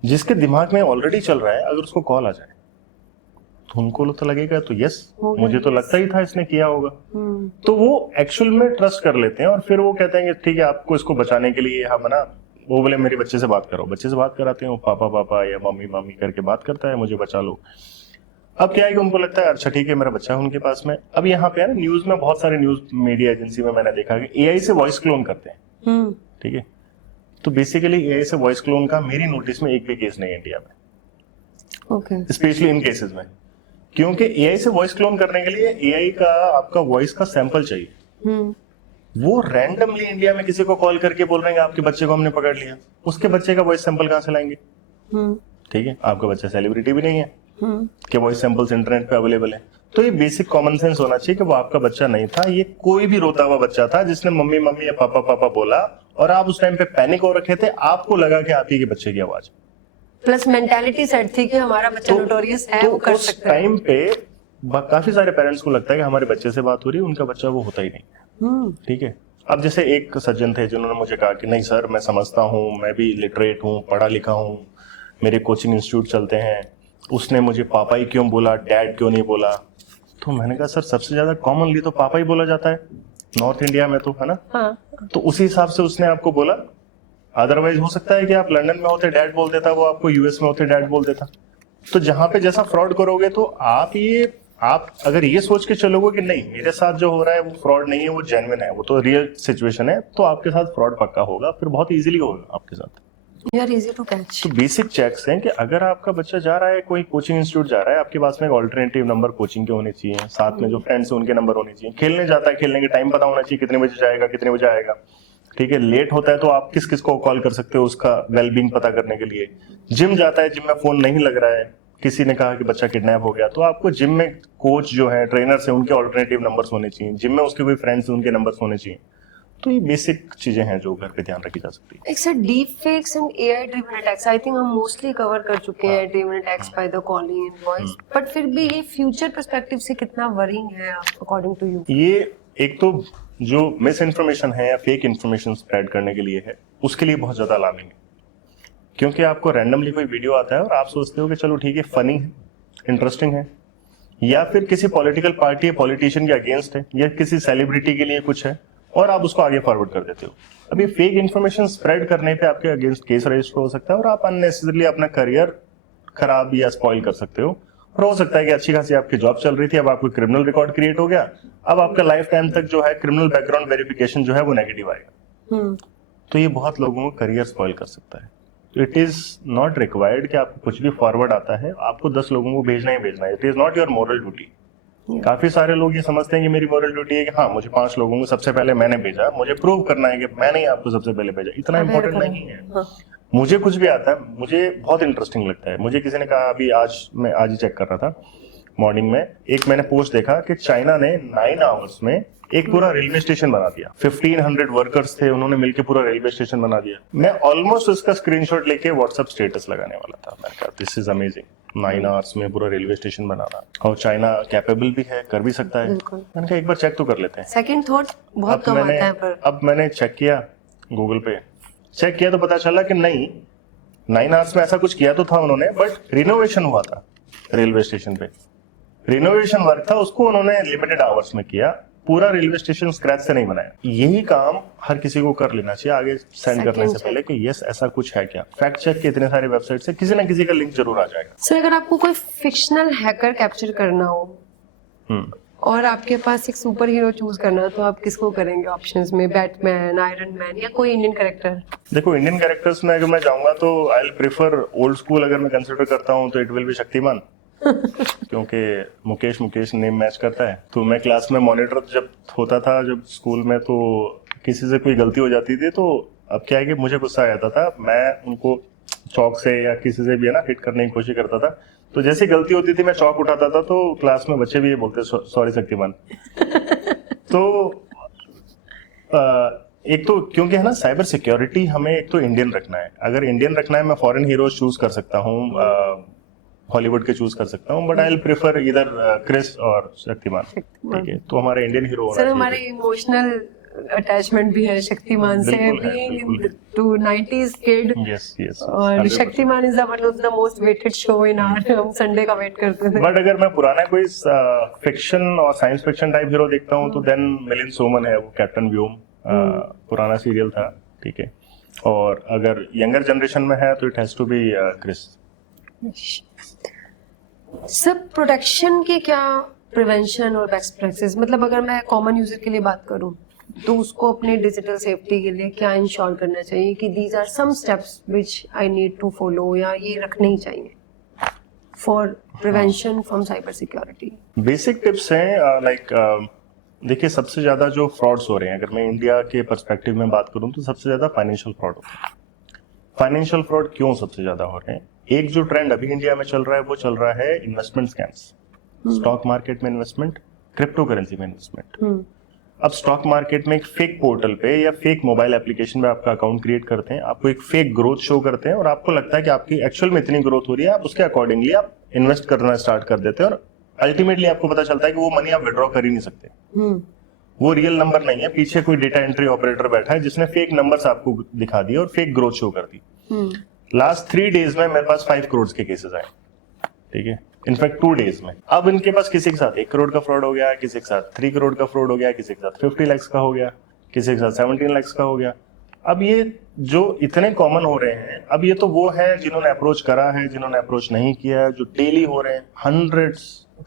जिसके दिमाग में ऑलरेडी चल रहा है, अगर उसको कॉल आ जाए तो उनको तो लगेगा तो यस, मुझे तो लगता ही था इसने किया होगा। तो वो एक्चुअल में ट्रस्ट कर लेते हैं और फिर वो कहते हैं कि ठीक है, आपको इसको बचाने के लिए हम ना, वो बोले मेरे बच्चे से बात करो, बच्चे से बात कराते हैं, पापा पापा या मम्मी मम्मी करके बात करता है, मुझे बचा लो। अब क्या है कि उनको लगता है अच्छा ठीक है मेरा बच्चा है उनके पास में। अब यहाँ पे है ना, न्यूज में बहुत सारे न्यूज मीडिया एजेंसी में मैंने देखा कि एआई से वॉइस क्लोन करते हैं, ठीक है। तो बेसिकली एआई से वॉइस क्लोन का मेरी नोटिस में एक भी केस नहीं है इंडिया में, ओके, स्पेशली इन केसेस में, क्योंकि एआई से वॉइस क्लोन करने के लिए एआई का आपका वॉइस का सैंपल चाहिए। वो रैंडमली इंडिया में किसी को कॉल करके बोल रहे हैं आपके बच्चे को हमने पकड़ लिया, उसके बच्चे का वॉइस सैंपल कहां से लाएंगे, ठीक है। आपका बच्चा सेलिब्रिटी भी नहीं है कि वॉइस सैंपल्स इंटरनेट पे अवेलेबल है। तो ये बेसिक कॉमन सेंस होना चाहिए कि वो आपका बच्चा नहीं था, ये कोई भी रोता हुआ बच्चा था जिसने मम्मी मम्मी या पापा पापा बोला, और आप उस टाइम पे पैनिक हो रखे थे, आपको लगा कि आप ही के बच्चे की आवाज। प्लस मेंटालिटी सेट थी कि हमारा बच्चा नोटोरियस है, वो कर सकता है। टाइम पे काफी सारे पेरेंट्स को लगता है कि हमारे बच्चे से बात हो रही है, उनका बच्चा वो होता ही नहीं, ठीक है। अब जैसे एक सज्जन थे जिन्होंने मुझे कहा कि नहीं सर, मैं समझता हूँ, मैं भी लिटरेट हूँ, पढ़ा लिखा हूँ, मेरे कोचिंग इंस्टीट्यूट चलते हैं, उसने मुझे पापा ही क्यों बोला, डैड क्यों नहीं बोला। तो मैंने कहा सर सबसे ज्यादा कॉमनली तो पापा ही बोला जाता है नॉर्थ इंडिया में, तो है ना। हाँ। तो उसी हिसाब से उसने आपको बोला। अदरवाइज हो सकता है कि आप लंदन में होते डैड बोल देता, वो आपको यूएस में होते डैड बोल देता। तो जहां पे जैसा फ्रॉड करोगे तो आप अगर ये सोच के चलोगे कि नहीं मेरे साथ जो हो रहा है वो फ्रॉड नहीं है, वो जेन्युइन है, वो तो रियल सिचुएशन है, तो आपके साथ फ्रॉड पक्का होगा, फिर बहुत इजीली होगा आपके साथ। You are easy to catch. तो बेसिक चेक्स हैं कि अगर आपका बच्चा जा रहा है कोई कोचिंग इंस्टीट्यूट जा रहा है, आपके पास में एक ऑल्टरनेटिव नंबर कोचिंग के होने चाहिए, साथ में जो फ्रेंड्स हैं उनके नंबर होने चाहिए। खेलने जाता है, खेलने के टाइम पता होना चाहिए कितने बजे जाएगा कितने बजे आएगा, ठीक है। लेट होता है तो आप किस किस को कॉल कर सकते हो उसका वेलबींग पता करने के लिए। जिम जाता है, जिम में फोन नहीं लग रहा है, किसी ने कहा कि बच्चा किडनैप हो गया, तो आपको जिम में कोच जो है ट्रेनर्स हैं उनके ऑल्टरनेटिव नंबर्स होने चाहिए, जिम में उसके कोई फ्रेंड्स हैं उनके नंबर्स होने चाहिए। तो ये बेसिक चीजें हैं जो घर पे ध्यान रखी जा सकती है। एक sir deep fakes and AI driven attacks, I think हम मोस्टली कवर कर चुके हैं driven attacks by the calling in voice, but फिर भी ये फ्यूचर पर्सपेक्टिव से कितना वरिंग है अकॉर्डिंग टू यू? ये एक तो जो मिस इन्फॉर्मेशन है या फेक इन्फॉर्मेशन स्प्रेड करने के लिए है, उसके लिए बहुत ज्यादा अलार्मिंग है। क्योंकि आपको रैंडमली कोई वीडियो आता है और आप सोचते हो कि चलो ठीक है फनी है, इंटरेस्टिंग है, या फिर किसी पॉलिटिकल पार्टी या पॉलिटिशियन के अगेंस्ट है, या किसी सेलिब्रिटी के लिए कुछ है, और आप उसको आगे फॉरवर्ड कर देते हो। अब ये फेक इन्फॉर्मेशन स्प्रेड करने पे आपके अगेंस्ट केस रजिस्टर हो सकता है और आप अननेसेसरली अपना करियर खराब या स्पॉइल कर सकते हो। और हो सकता है कि अच्छी खासी आपकी जॉब चल रही थी, अब आपको क्रिमिनल रिकॉर्ड क्रिएट हो गया, अब आपका लाइफ टाइम तक जो है क्रिमिनल बैकग्राउंड वेरिफिकेशन जो है वो नेगेटिव आएगा। तो ये बहुत लोगों को करियर स्पॉइल कर सकता है। इट इज नॉट रिक्वायर्ड कि आपको कुछ भी फॉरवर्ड आता है आपको 10 लोगों को भेजना ही भेजना है। It is not your moral duty. काफी सारे लोग ये समझते हैं कि मेरी मोरल ड्यूटी है कि हाँ मुझे 5 लोगों को सबसे पहले मैंने भेजा, मुझे प्रूव करना है कि मैंने ही आपको सबसे पहले भेजा। इतना इंपॉर्टेंट नहीं है। मुझे कुछ भी आता है, मुझे बहुत इंटरेस्टिंग लगता है। मुझे किसी ने कहा, अभी मैं आज ही चेक कर रहा था मॉर्निंग में, एक मैंने पोस्ट देखा कि चाइना ने 9 आवर्स में एक पूरा रेलवे स्टेशन बना दिया। 1500 वर्कर्स थे, उन्होंने मिलकर पूरा रेलवे स्टेशन बना दिया। मैं ऑलमोस्ट उसका स्क्रीनशॉट लेके व्हाट्सएप स्टेटस लगाने वाला था। मैंने कहा दिस इज अमेजिंग, 9 आवर्स में पूरा रेलवे स्टेशन बनाना, और चाइना कैपेबल भी है, कर भी सकता है। मैंने कहा एक बार चेक तो कर लेते हैं। सेकंड थॉट बहुत कम आता है पर अब मैंने चेक किया, गूगल पे चेक किया तो पता चला कि नहीं, 9 आवर्स में ऐसा कुछ किया तो था उन्होंने, बट रिनोवेशन हुआ था रेलवे स्टेशन पे। रिनोवेशन वर्क था, उसको उन्होंने लिमिटेड आवर्स में किया, पूरा रेलवे स्टेशन स्क्रैच से नहीं बनाया। यही काम हर किसी को कर लेना चाहिए आगे सेंड करने से पहले कि यस ऐसा कुछ है क्या। फैक्ट चेक के इतने सारे वेबसाइट से किसी ना किसी का लिंक जरूर आ जाएगा। सर अगर आपको कोई फिक्शनल हैकर कैप्चर करना हो और आपके पास एक सुपर हीरो चूज करना हो, तो आप किसको करेंगे ऑप्शंस में? बैटमैन, आयरन मैन, या कोई इंडियन कैरेक्टर? देखो इंडियन कैरेक्टर्स में अगर मैं जाऊंगा तो I will prefer old school. अगर मैं कंसिडर करता हूँ तो इट विल बी शक्तिमान क्योंकि मुकेश नेम मैच करता है। तो मैं क्लास में मॉनिटर जब होता था, जब स्कूल में, तो किसी से कोई गलती हो जाती थी तो अब क्या है कि मुझे गुस्सा आ जाता था, मैं उनको चौक से या किसी से भी है ना हिट करने की कोशिश करता था। तो जैसी गलती होती थी मैं चौक उठाता था तो क्लास में बच्चे भी ये बोलते सॉरी शक्तिमान। तो एक तो क्योंकि है ना साइबर सिक्योरिटी हमें एक तो इंडियन रखना है। अगर इंडियन रखना है मैं फॉरेन हीरो चूज कर सकता हूँ, हॉलीवुड के चूज कर सकता हूँ, बट आई विल प्रेफर इधर क्रिस और शक्तिमान। ठीक है, तो हमारा इंडियन हीरो होना सर चाहिए। हमारे इमोशनल अटैचमेंट भी है शक्तिमान से, being to 90s kid. Yes और 100%। Shaktimaan is one of the most waited show in our, हम संडे का वेट करते थे। बट अगर मैं पुराना कोई फिक्शन और साइंस फिक्शन टाइप हीरो देखता हूँ तो देन मिलिंद सोमन है, वो कैप्टन व्योम, पुराना सीरियल था। ठीक है, और अगर यंगर जनरेशन में है तो it has to be crisp. सब प्रोटेक्शन के क्या प्रिवेंशन और बेस्ट प्रैक्टिस, मतलब अगर मैं कॉमन यूजर के लिए बात करूं तो उसको अपने डिजिटल सेफ्टी के लिए क्या इंश्योर करना चाहिए कि these are some steps which I need to follow, या ये रखने ही चाहिए for prevention from cyber security? Basic tips हैं लाइक देखिए सबसे ज्यादा जो फ्रॉड्स हो रहे हैं, अगर मैं इंडिया के पर्सपेक्टिव में बात करूं तो सबसे ज्यादा फाइनेंशियल फ्रॉड होता है। फाइनेंशियल फ्रॉड क्यों सबसे ज्यादा हो रहे हैं? एक जो ट्रेंड अभी इंडिया में चल रहा है वो चल रहा है इन्वेस्टमेंट स्कैम्स। स्टॉक मार्केट में इन्वेस्टमेंट, क्रिप्टो करेंसी में इन्वेस्टमेंट। अब स्टॉक मार्केट में एक फेक पोर्टल पे या फेक मोबाइल एप्लीकेशन में आपका अकाउंट क्रिएट करते हैं, आपको एक फेक ग्रोथ शो करते हैं और आपको लगता है कि आपकी एक्चुअल में इतनी ग्रोथ हो रही है, आप उसके अकॉर्डिंगली आप इन्वेस्ट करना स्टार्ट कर देते हैं और अल्टीमेटली आपको पता चलता है कि वो मनी आप विड्रॉ कर ही नहीं सकते। वो रियल नंबर नहीं है, पीछे कोई डेटा एंट्री ऑपरेटर बैठा है जिसने फेक नंबर्स आपको दिखा दिए और फेक ग्रोथ शो कर दी। लास्ट 3 days में मेरे पास 5 करोड़ के केसेस आए। ठीक है, इनफैक्ट 2 days में। अब इनके पास किसी के साथ 1 करोड़ का फ्रॉड हो गया, किसी के साथ 3 करोड़ का फ्रॉड हो गया, किसी के साथ 50 lakhs का हो गया, किसी के साथ 17 lakhs का हो गया। अब ये जो इतने कॉमन हो रहे हैं, अब ये तो वो है जिन्होंने अप्रोच करा है, जिन्होंने अप्रोच नहीं किया है, जो डेली हो रहे हैं, हंड्रेड्स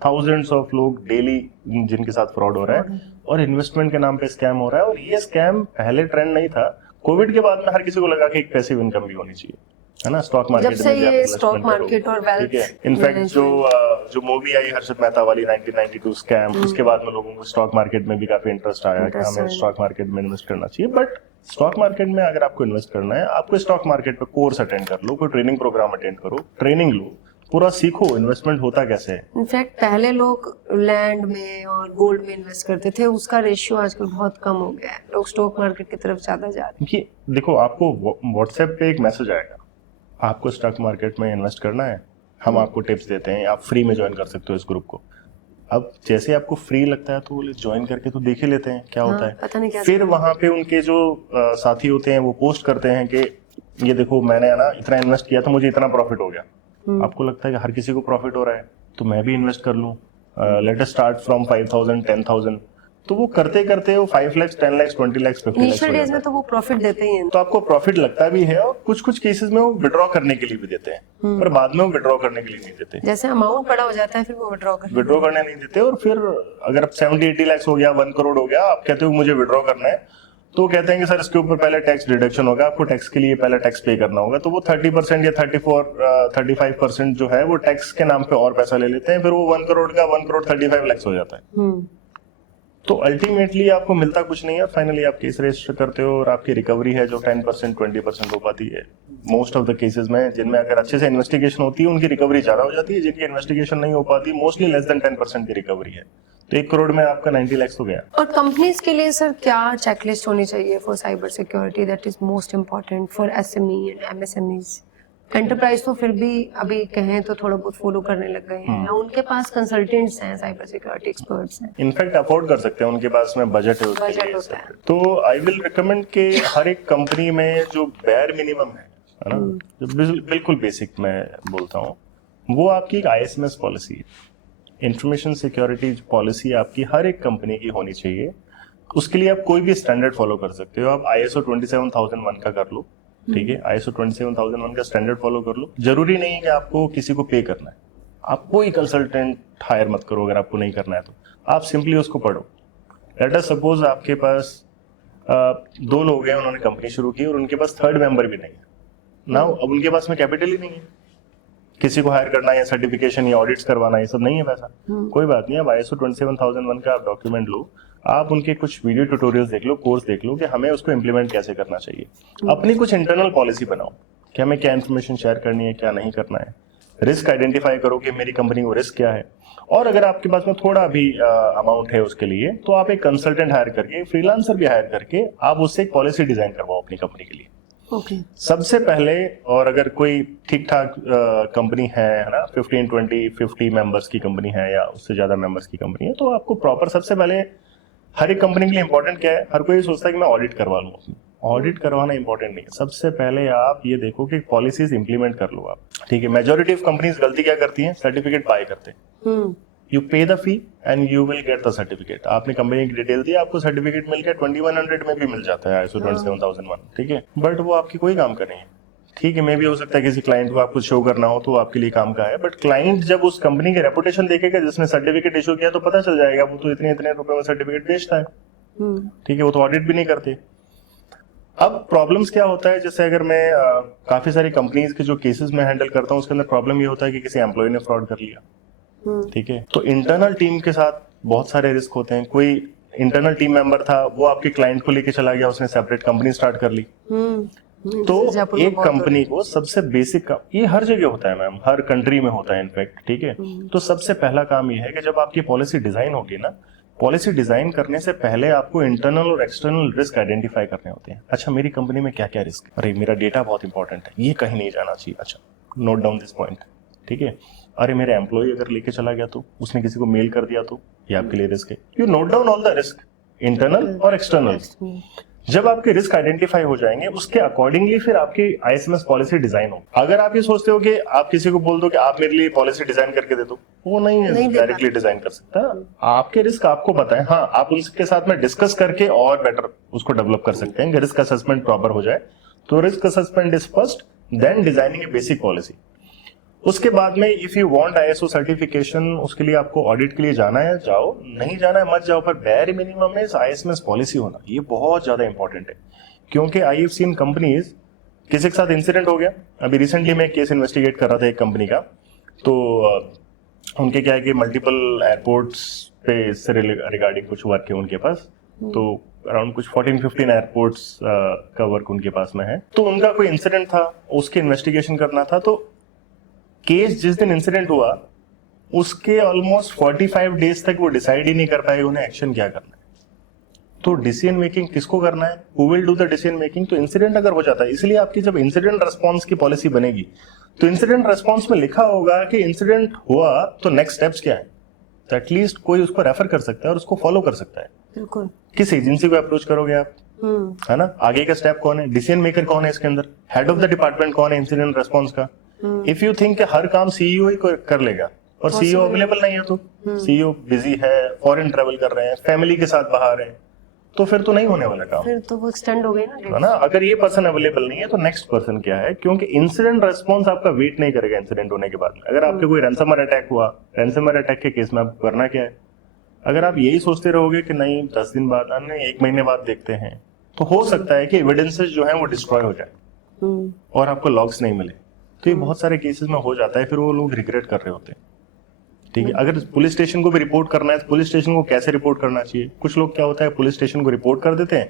थाउजेंड्स ऑफ लोग डेली जिनके साथ फ्रॉड हो रहा है और इन्वेस्टमेंट के नाम पे स्कैम हो रहा है। और ये स्कैम पहले ट्रेंड नहीं था, कोविड के बाद में हर किसी को लगा कि एक पैसिव इनकम भी होनी चाहिए, है ना, स्टॉक मार्केट जब से ये स्टॉक मार्केट और वेल्थ, इनफैक्ट जो मूवी आई हर्षद मेहता वाली 1992 स्कैम, उसके बाद में लोगों को स्टॉक मार्केट में भी काफी इंटरेस्ट आया कि हमें स्टॉक मार्केट में इन्वेस्ट करना चाहिए। बट स्टॉक मार्केट में अगर आपको इन्वेस्ट करना है, आपको स्टॉक मार्केट पे कोर्स अटेंड कर लो, कोई ट्रेनिंग प्रोग्राम अटेंड करो, ट्रेनिंग लो, पूरा सीखो इन्वेस्टमेंट होता कैसे है। इनफैक्ट पहले लोग लैंड में और गोल्ड में इन्वेस्ट करते थे, उसका रेशियो आजकल बहुत कम हो गया है, लोग स्टॉक मार्केट की तरफ ज्यादा जा रहे हैं। कि देखो, आपको व्हाट्सएप पे एक मैसेज आएगा, आपको स्टॉक मार्केट में इन्वेस्ट करना है, हम आपको टिप्स देते हैं, आप फ्री में ज्वाइन कर सकते हो इस ग्रुप को। अब जैसे आपको फ्री लगता है तो बोले ज्वाइन करके तो देख ही लेते हैं क्या होता है। पता नहीं क्या फिर वहां पे उनके जो साथी होते हैं वो पोस्ट करते हैं कि ये देखो मैंने ना इतना इन्वेस्ट किया था, मुझे इतना प्रॉफिट हो गया। आपको लगता है कि हर किसी को प्रॉफिट हो रहा है तो मैं भी इन्वेस्ट कर लूं, लेट अस स्टार्ट फ्रॉम 5,000 10,000। तो वो करते करते वो 5 lakhs 10 lakhs 20 lakhs 50 lakhs initial days में तो वो प्रॉफिट देते ही हैं। तो आपको प्रॉफिट लगता भी है और कुछ कुछ केसेस में वो विड्रॉ करने के लिए भी देते हैं, पर बाद में वो विड्रॉ करने के लिए नहीं देते। जैसे अमाउंट बड़ा हो जाता है फिर वो विड्रॉ करने नहीं देते। और फिर अगर अब 70-80 lakhs हो गया, 1 करोड़ हो गया, आप कहते हो मुझे विड्रॉ करना है, तो कहते हैं कि सर इसके ऊपर पहले टैक्स डिडक्शन होगा, आपको टैक्स के लिए पहले टैक्स पे करना होगा। तो वो 30% या 35% जो है वो टैक्स के नाम पे और पैसा ले लेते हैं, फिर वो 1 करोड़ का 1 करोड़ 35 lakhs हो जाता है। तो अल्टीमेटली आपको मिलता कुछ नहीं है, फाइनली आप केस रजिस्टर करते हो और आपकी रिकवरी है जो 10% 20% हो पाती है मोस्ट ऑफ द केसेस में। जिनमें अगर अच्छे से इन्वेस्टिगेशन होती है उनकी रिकवरी ज्यादा हो जाती है, जिनकी इन्वेस्टिगेशन नहीं हो पाती मोस्टली लेस देन 10% की रिकवरी है। तो 1 करोड़ में आपका 90 lakhs हो गया। और कंपनीज के लिए सर क्या चेकलिस्ट होनी चाहिए for cyber security that is most important for SME and MSMEs? Enterprise तो फिर भी अभी कहें तो थोड़ा बहुत फॉलो करने लग गए हैं, उनके पास कंसल्टेंट्स हैं, साइबर सिक्योरिटी एक्सपर्ट्स हैं, इनफैक्ट अफोर्ड कर सकते हैं, उनके पास में बजट है उसके लिए। होता है। तो आई विल रिकमेंड के हर एक कंपनी में जो बेयर मिनिमम है ना, जो बिल्कुल बेसिक मैं बोलता हूँ, वो आपकी एक ISMS पॉलिसी है, इंफॉर्मेशन सिक्योरिटी पॉलिसी आपकी हर एक कंपनी की होनी चाहिए। उसके लिए आप कोई भी स्टैंडर्ड फॉलो कर सकते हो। आप ISO 27001 का कर लो, ठीक है, ISO 27001 का स्टैंडर्ड फॉलो कर लो। जरूरी नहीं है कि आपको किसी को पे करना है, आप कोई कंसल्टेंट हायर मत करो अगर आपको नहीं करना है तो। आप सिंपली उसको पढ़ो। लेट अस सपोज आपके पास 2 लोग हैं, उन्होंने कंपनी शुरू की और उनके पास 3rd मेंबर भी नहीं है ना, अब उनके पास में कैपिटल ही नहीं है, किसी को हायर करना है, सर्टिफिकेशन या ऑडिट्स करवाना, ये सब नहीं है पैसा। कोई बात नहीं, अब ISO 27001 का आप डॉक्यूमेंट लो, आप उनके कुछ वीडियो ट्यूटोरियल्स देख लो, कोर्स देख लो कि हमें उसको इम्प्लीमेंट कैसे करना चाहिए। अपनी कुछ इंटरनल पॉलिसी बनाओ कि हमें क्या इन्फॉर्मेशन शेयर करनी है, क्या नहीं करना है। रिस्क आइडेंटिफाई करो कि मेरी कंपनी को रिस्क क्या है, और अगर आपके पास में थोड़ा भी अमाउंट है उसके लिए तो आप एक कंसल्टेंट हायर करके, फ्रीलांसर भी हायर करके आप उससे एक पॉलिसी डिजाइन करवाओ अपनी कंपनी के लिए। सबसे पहले, और अगर कोई ठीक ठाक कंपनी है ना, 15, 20, 50 मेंबर्स की कंपनी है या उससे ज्यादा मेंबर्स की कंपनी है, तो आपको प्रॉपर, सबसे पहले हर एक कंपनी के लिए इंपॉर्टेंट क्या है, हर कोई सोचता है कि मैं ऑडिट करवा लूं अपनी। ऑडिट करवाना इंपॉर्टेंट नहीं है, सबसे पहले आप ये देखो कि पॉलिसीज इंप्लीमेंट कर लो आप, ठीक है। मेजॉरिटी ऑफ कंपनीज गलती क्या करती हैं, सर्टिफिकेट बाय करते हैं। यू पे the fee and you will get the certificate. आपने कंपनी की डिटेल दी, आपको सर्टिफिकेट मिल गया, 2100 में भी मिल जाता है ISO 27001, ठीक है, बट वो आपकी कोई काम का नहीं है, ठीक है। मे भी हो सकता है किसी क्लाइंट को आपको शो करना हो तो आपके लिए काम का है, बट क्लाइंट जब उस कंपनी की रेपुटेशन देखेगा जिसने सर्टिफिकेट इशू किया तो पता चल जाएगा वो तो इतने इतने रुपए में सर्टिफिकेट बेचता है, ठीक है, वो तो ऑडिट भी नहीं करते। अब प्रॉब्लम्स क्या होता है, जैसे अगर मैं काफी सारी कंपनीज के जो केसेस में हैंडल करता हूँ उसके अंदर प्रॉब्लम ये होता है कि किसी एम्प्लॉय ने फ्रॉड कर लिया, ठीक है, तो इंटरनल टीम के साथ बहुत सारे रिस्क होते हैं। कोई इंटरनल टीम मेंबर था, वो आपके क्लाइंट को लेके चला गया, उसने सेपरेट कंपनी स्टार्ट कर ली। तो एक कंपनी को सबसे बेसिक काम, ये हर जगह होता है मैम, हर कंट्री में होता है इनफैक्ट, ठीक है। तो सबसे पहला काम ये है कि जब आपकी पॉलिसी डिजाइन होगी ना, पॉलिसी डिजाइन करने से पहले आपको इंटरनल और एक्सटर्नल रिस्क आइडेंटिफाई करने होते हैं। अच्छा, मेरी कंपनी में क्या क्या रिस्क है, अरे मेरा डेटा बहुत इंपॉर्टेंट है, ये कहीं नहीं जाना चाहिए, अच्छा नोट डाउन दिस पॉइंट, ठीक है। अरे मेरे एम्प्लॉय अगर लेके चला गया तो, उसने किसी को मेल कर दिया तो, ये आपके लिए रिस्क है। You note down all the risk, internal और एक्सटर्नल। जब आपके रिस्क आइडेंटिफाई हो जाएंगे उसके अकॉर्डिंगली फिर आपकी आईएसएमएस पॉलिसी डिजाइन हो। अगर आप ये सोचते हो कि आप किसी को बोल दो कि आप मेरे लिए पॉलिसी डिजाइन करके दे दो, वो नहीं है डायरेक्टली डिजाइन कर सकता। आपके रिस्क आपको पता है, हाँ आप उनके साथ में डिस्कस करके और बेटर उसको डेवलप कर सकते हैं। रिस्क असेसमेंट प्रॉपर हो जाए तो risk assessment is first, then designing a basic policy. उसके बाद में if you want ISO certification, उसके लिए आपको ऑडिट के लिए जाना है जाओ, नहीं जाना है मत जाओ, पर bare minimum is ISMS policy होना, ये बहुत ज्यादा इंपॉर्टेंट है। क्योंकि आई हैव सीन कंपनीज, किसी के साथ इंसिडेंट हो गया, अभी रिसेंटली मैं केस इन्वेस्टिगेट कर रहा था एक कंपनी का, तो उनके क्या है कि मल्टीपल एयरपोर्ट्स पे इससे रिगार्डिंग कुछ वर्क है उनके पास, तो अराउंड कुछ 14-15 एयरपोर्ट्स का वर्क उनके पास में है। तो उनका कोई इंसिडेंट था, उसके इन्वेस्टिगेशन करना था, तो केस जिस दिन इंसिडेंट हुआ उसके ऑलमोस्ट 45 डेज तक वो डिसाइड ही नहीं कर पाए उन्हें एक्शन क्या करना है। तो डिसीजन मेकिंग किसको करना है, who will do the decision making. तो इंसिडेंट अगर हो जाता है, इसलिए आपकी जब इंसिडेंट रेस्पॉन्स की पॉलिसी बनेगी तो इंसिडेंट रेस्पॉन्स में लिखा होगा कि इंसिडेंट हुआ तो नेक्स्ट स्टेप्स क्या है, तो एटलीस्ट कोई उसको रेफर कर सकता है और उसको फॉलो कर सकता है। बिल्कुल। किस एजेंसी को अप्रोच करोगे आप, है ना, आगे का स्टेप कौन है, डिसीजन मेकर कौन है इसके अंदर, हेड ऑफ द डिपार्टमेंट कौन है इंसिडेंट रेस्पॉन्स का। इफ यू थिंक हर काम सीईओ ही कर लेगा और सीईओ अवेलेबल नहीं है, तो सीईओ बिजी है, फॉरेन ट्रेवल कर रहे हैं, फैमिली के साथ बाहर है, तो फिर तो नहीं होने वाला काम, फिर तो वो एक्सटेंड हो गई ना, है ना। अगर ये पर्सन अवेलेबल नहीं है तो नेक्स्ट पर्सन क्या है, क्योंकि इंसिडेंट रेस्पॉन्स आपका वेट नहीं करेगा इंसिडेंट होने के बाद में। अगर आपके कोई रैंसमवेयर अटैक हुआ, रैंसमवेयर अटैक के केस में आपको करना क्या है, अगर आप यही सोचते रहोगे कि नहीं 10 दिन बाद, नहीं 1 महीने बाद देखते हैं, तो हो सकता है कि एविडेंसेस जो है वो डिस्ट्रॉय हो जाए और आपको लॉग्स नहीं मिले। तो ये बहुत सारे केसेस में हो जाता है, फिर वो लोग रिग्रेट कर रहे होते हैं। ठीक है, अगर पुलिस स्टेशन को भी रिपोर्ट करना है तो पुलिस स्टेशन को कैसे रिपोर्ट करना चाहिए। कुछ लोग क्या होता है, पुलिस स्टेशन को रिपोर्ट कर देते हैं,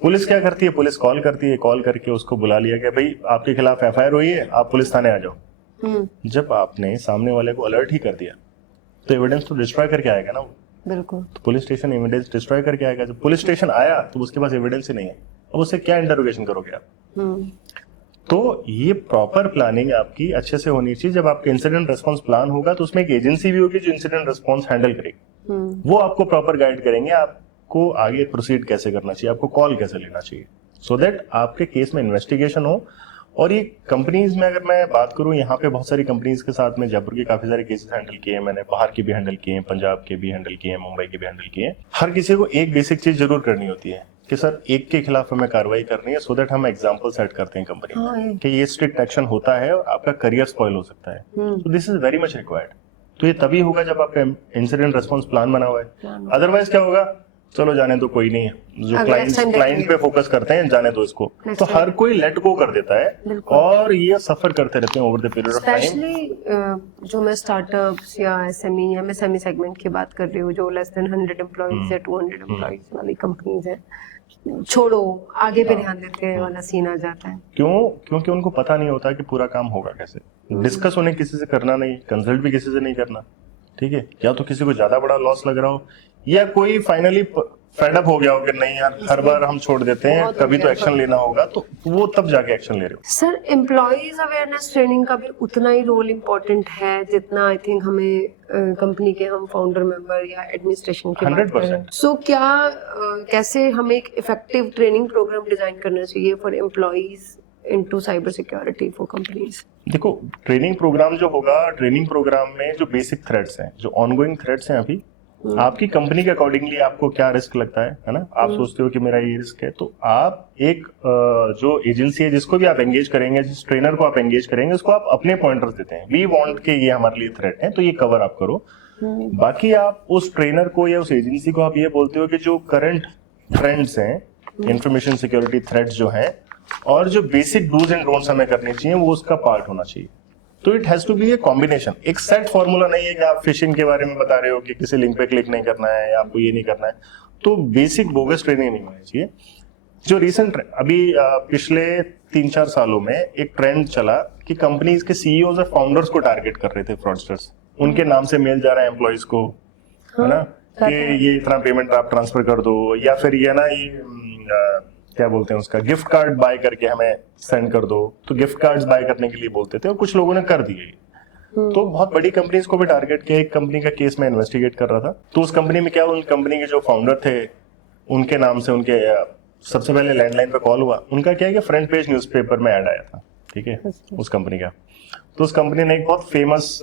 पुलिस क्या करती है, पुलिस कॉल करती है, कॉल करके उसको बुला लिया कि भाई आपके खिलाफ एफआईआर हुई है, आप पुलिस थाने आ जाओ। जब आपने सामने वाले को अलर्ट ही कर दिया तो एविडेंस तो डिस्ट्रॉय करके आएगा ना वो। बिल्कुल। तो पुलिस स्टेशन एविडेंस डिस्ट्रॉय करके आएगा। जब पुलिस स्टेशन आया तो उसके पास एविडेंस ही नहीं है, अब उससे क्या इंटरोगेशन करोगे आप। तो ये प्रॉपर प्लानिंग आपकी अच्छे से होनी चाहिए। जब आपका इंसिडेंट रेस्पॉन्स प्लान होगा तो उसमें एक एजेंसी भी होगी जो इंसिडेंट रेस्पॉन्स हैंडल करेगी, वो आपको प्रॉपर गाइड करेंगे आपको आगे प्रोसीड कैसे करना चाहिए, आपको कॉल कैसे लेना चाहिए, सो दैट आपके केस में इन्वेस्टिगेशन हो। और ये कंपनीज में अगर मैं बात करूं, यहाँ पे बहुत सारी कंपनीज के साथ में जयपुर के काफी सारे केसेस हैंडल किए हैं मैंने, बाहर के भी हैंडल किए हैं, पंजाब के भी हैंडल किए हैं, मुंबई के भी हैंडल किए हैं। हर किसी को एक बेसिक चीज जरूर करनी होती है कि सर एक के खिलाफ हमें कार्रवाई करनी है, सो दैट हम एग्जांपल सेट करते हैं कंपनी में कि ये स्ट्रिक्ट एक्शन होता है और आपका करियर स्पॉइल हो सकता है। तो this is very much required. तो ये तभी होगा जब आपका इंसिडेंट रेस्पॉन्स प्लान बना हुआ है। अदरवाइज क्या होगा, चलो जाने दो, कोई नहीं है, जो क्लाइंट पे फोकस करते हैं, जाने दो इसको, तो हर कोई लेट गो कर देता है और ये सफर करते रहते हैं over the period of time. Specially जो मैं स्टार्टअप्स या एसएमई या एमएसएमई सेगमेंट की बात कर रही हूँ, जो लेस देन 100 एम्प्लॉइज या 200 एम्प्लॉइज वाली कंपनीज है, छोड़ो आगे पे ध्यान देते हैं वाला सीन आ जाता है। क्यों? क्योंकि उनको पता नहीं होता कि पूरा काम होगा कैसे, डिस्कस उन्हें किसी से करना नहीं, कंसल्ट भी किसी से नहीं करना। ठीक है, या तो किसी को ज्यादा बड़ा लॉस लग रहा हो, या कोई फाइनली फेड अप हो गया हो कि नहीं यार हर बार हम छोड़ देते हैं, कभी तो एक्शन लेना होगा, तो वो तब जाके एक्शन ले रहे हो। सर एम्प्लॉइज अवेयरनेस ट्रेनिंग का भी उतना ही रोल इम्पोर्टेंट है जितना आई थिंक हमें कंपनी के हम फाउंडर मेंबर या एडमिनिस्ट्रेशन की बात कर रहे हैं। सो क्या कैसे हमें एक इफेक्टिव ट्रेनिंग प्रोग्राम डिजाइन करना चाहिए for employees into cyber security for companies? देखो, ट्रेनिंग प्रोग्राम जो होगा, ट्रेनिंग प्रोग्राम में जो बेसिक थ्रेट्स हैं, जो ऑनगोइंग थ्रेट्स हैं, अभी आपकी कंपनी के अकॉर्डिंगली आपको क्या रिस्क लगता है ना, आप सोचते हो कि मेरा ये रिस्क है, तो आप एक जो एजेंसी है जिसको भी आप एंगेज करेंगे, जिस ट्रेनर को आप एंगेज करेंगे, उसको आप अपने पॉइंटर्स देते हैं, वी वांट के ये हमारे लिए थ्रेट है, तो ये कवर आप करो। बाकी आप उस ट्रेनर को या उस एजेंसी को आप ये बोलते हो कि जो करंट ट्रेंड्स हैं, इंफॉर्मेशन सिक्योरिटी थ्रेट्स जो हैं, और जो बेसिक डूज एंड डोंट्स हमें करनी चाहिए, वो उसका पार्ट होना चाहिए। तो it has to be a combination. एक सेट फॉर्मूला नहीं है कि आप फिशिंग के बारे में बता रहे हो कि किसी लिंक पे क्लिक नहीं करना है या आपको ये नहीं करना है, तो बेसिक बोगस ट्रेनिंग नहीं होनी चाहिए। जो रिसेंट अभी पिछले 3-4 सालों में एक ट्रेंड चला कि कंपनीज के सीईओज और फाउंडर्स को टारगेट कर रहे थे फ्रॉडस्टर्स, उनके नाम से मेल जा रहा है एम्प्लॉइज को, है ना, कि ये इतना पेमेंट आप ट्रांसफर कर दो, या फिर ये ना ये क्या बोलते हैं उसका, गिफ्ट कार्ड बाय करके हमें सेंड कर दो, तो गिफ्ट कार्ड्स बाय करने के लिए बोलते थे और कुछ लोगों ने कर दिए। तो बहुत बड़ी कंपनीज को भी टारगेट किया। एक कंपनी का केस मैं इन्वेस्टिगेट कर रहा था, तो उस कंपनी में क्या, उन कंपनी के जो फाउंडर थे उनके नाम से उनके सबसे पहले लैंडलाइन पे कॉल हुआ। उनका क्या है कि फ्रंट पेज न्यूज़पेपर में ऐड आया था, ठीक है, उस कंपनी का। तो उस कंपनी ने एक बहुत फेमस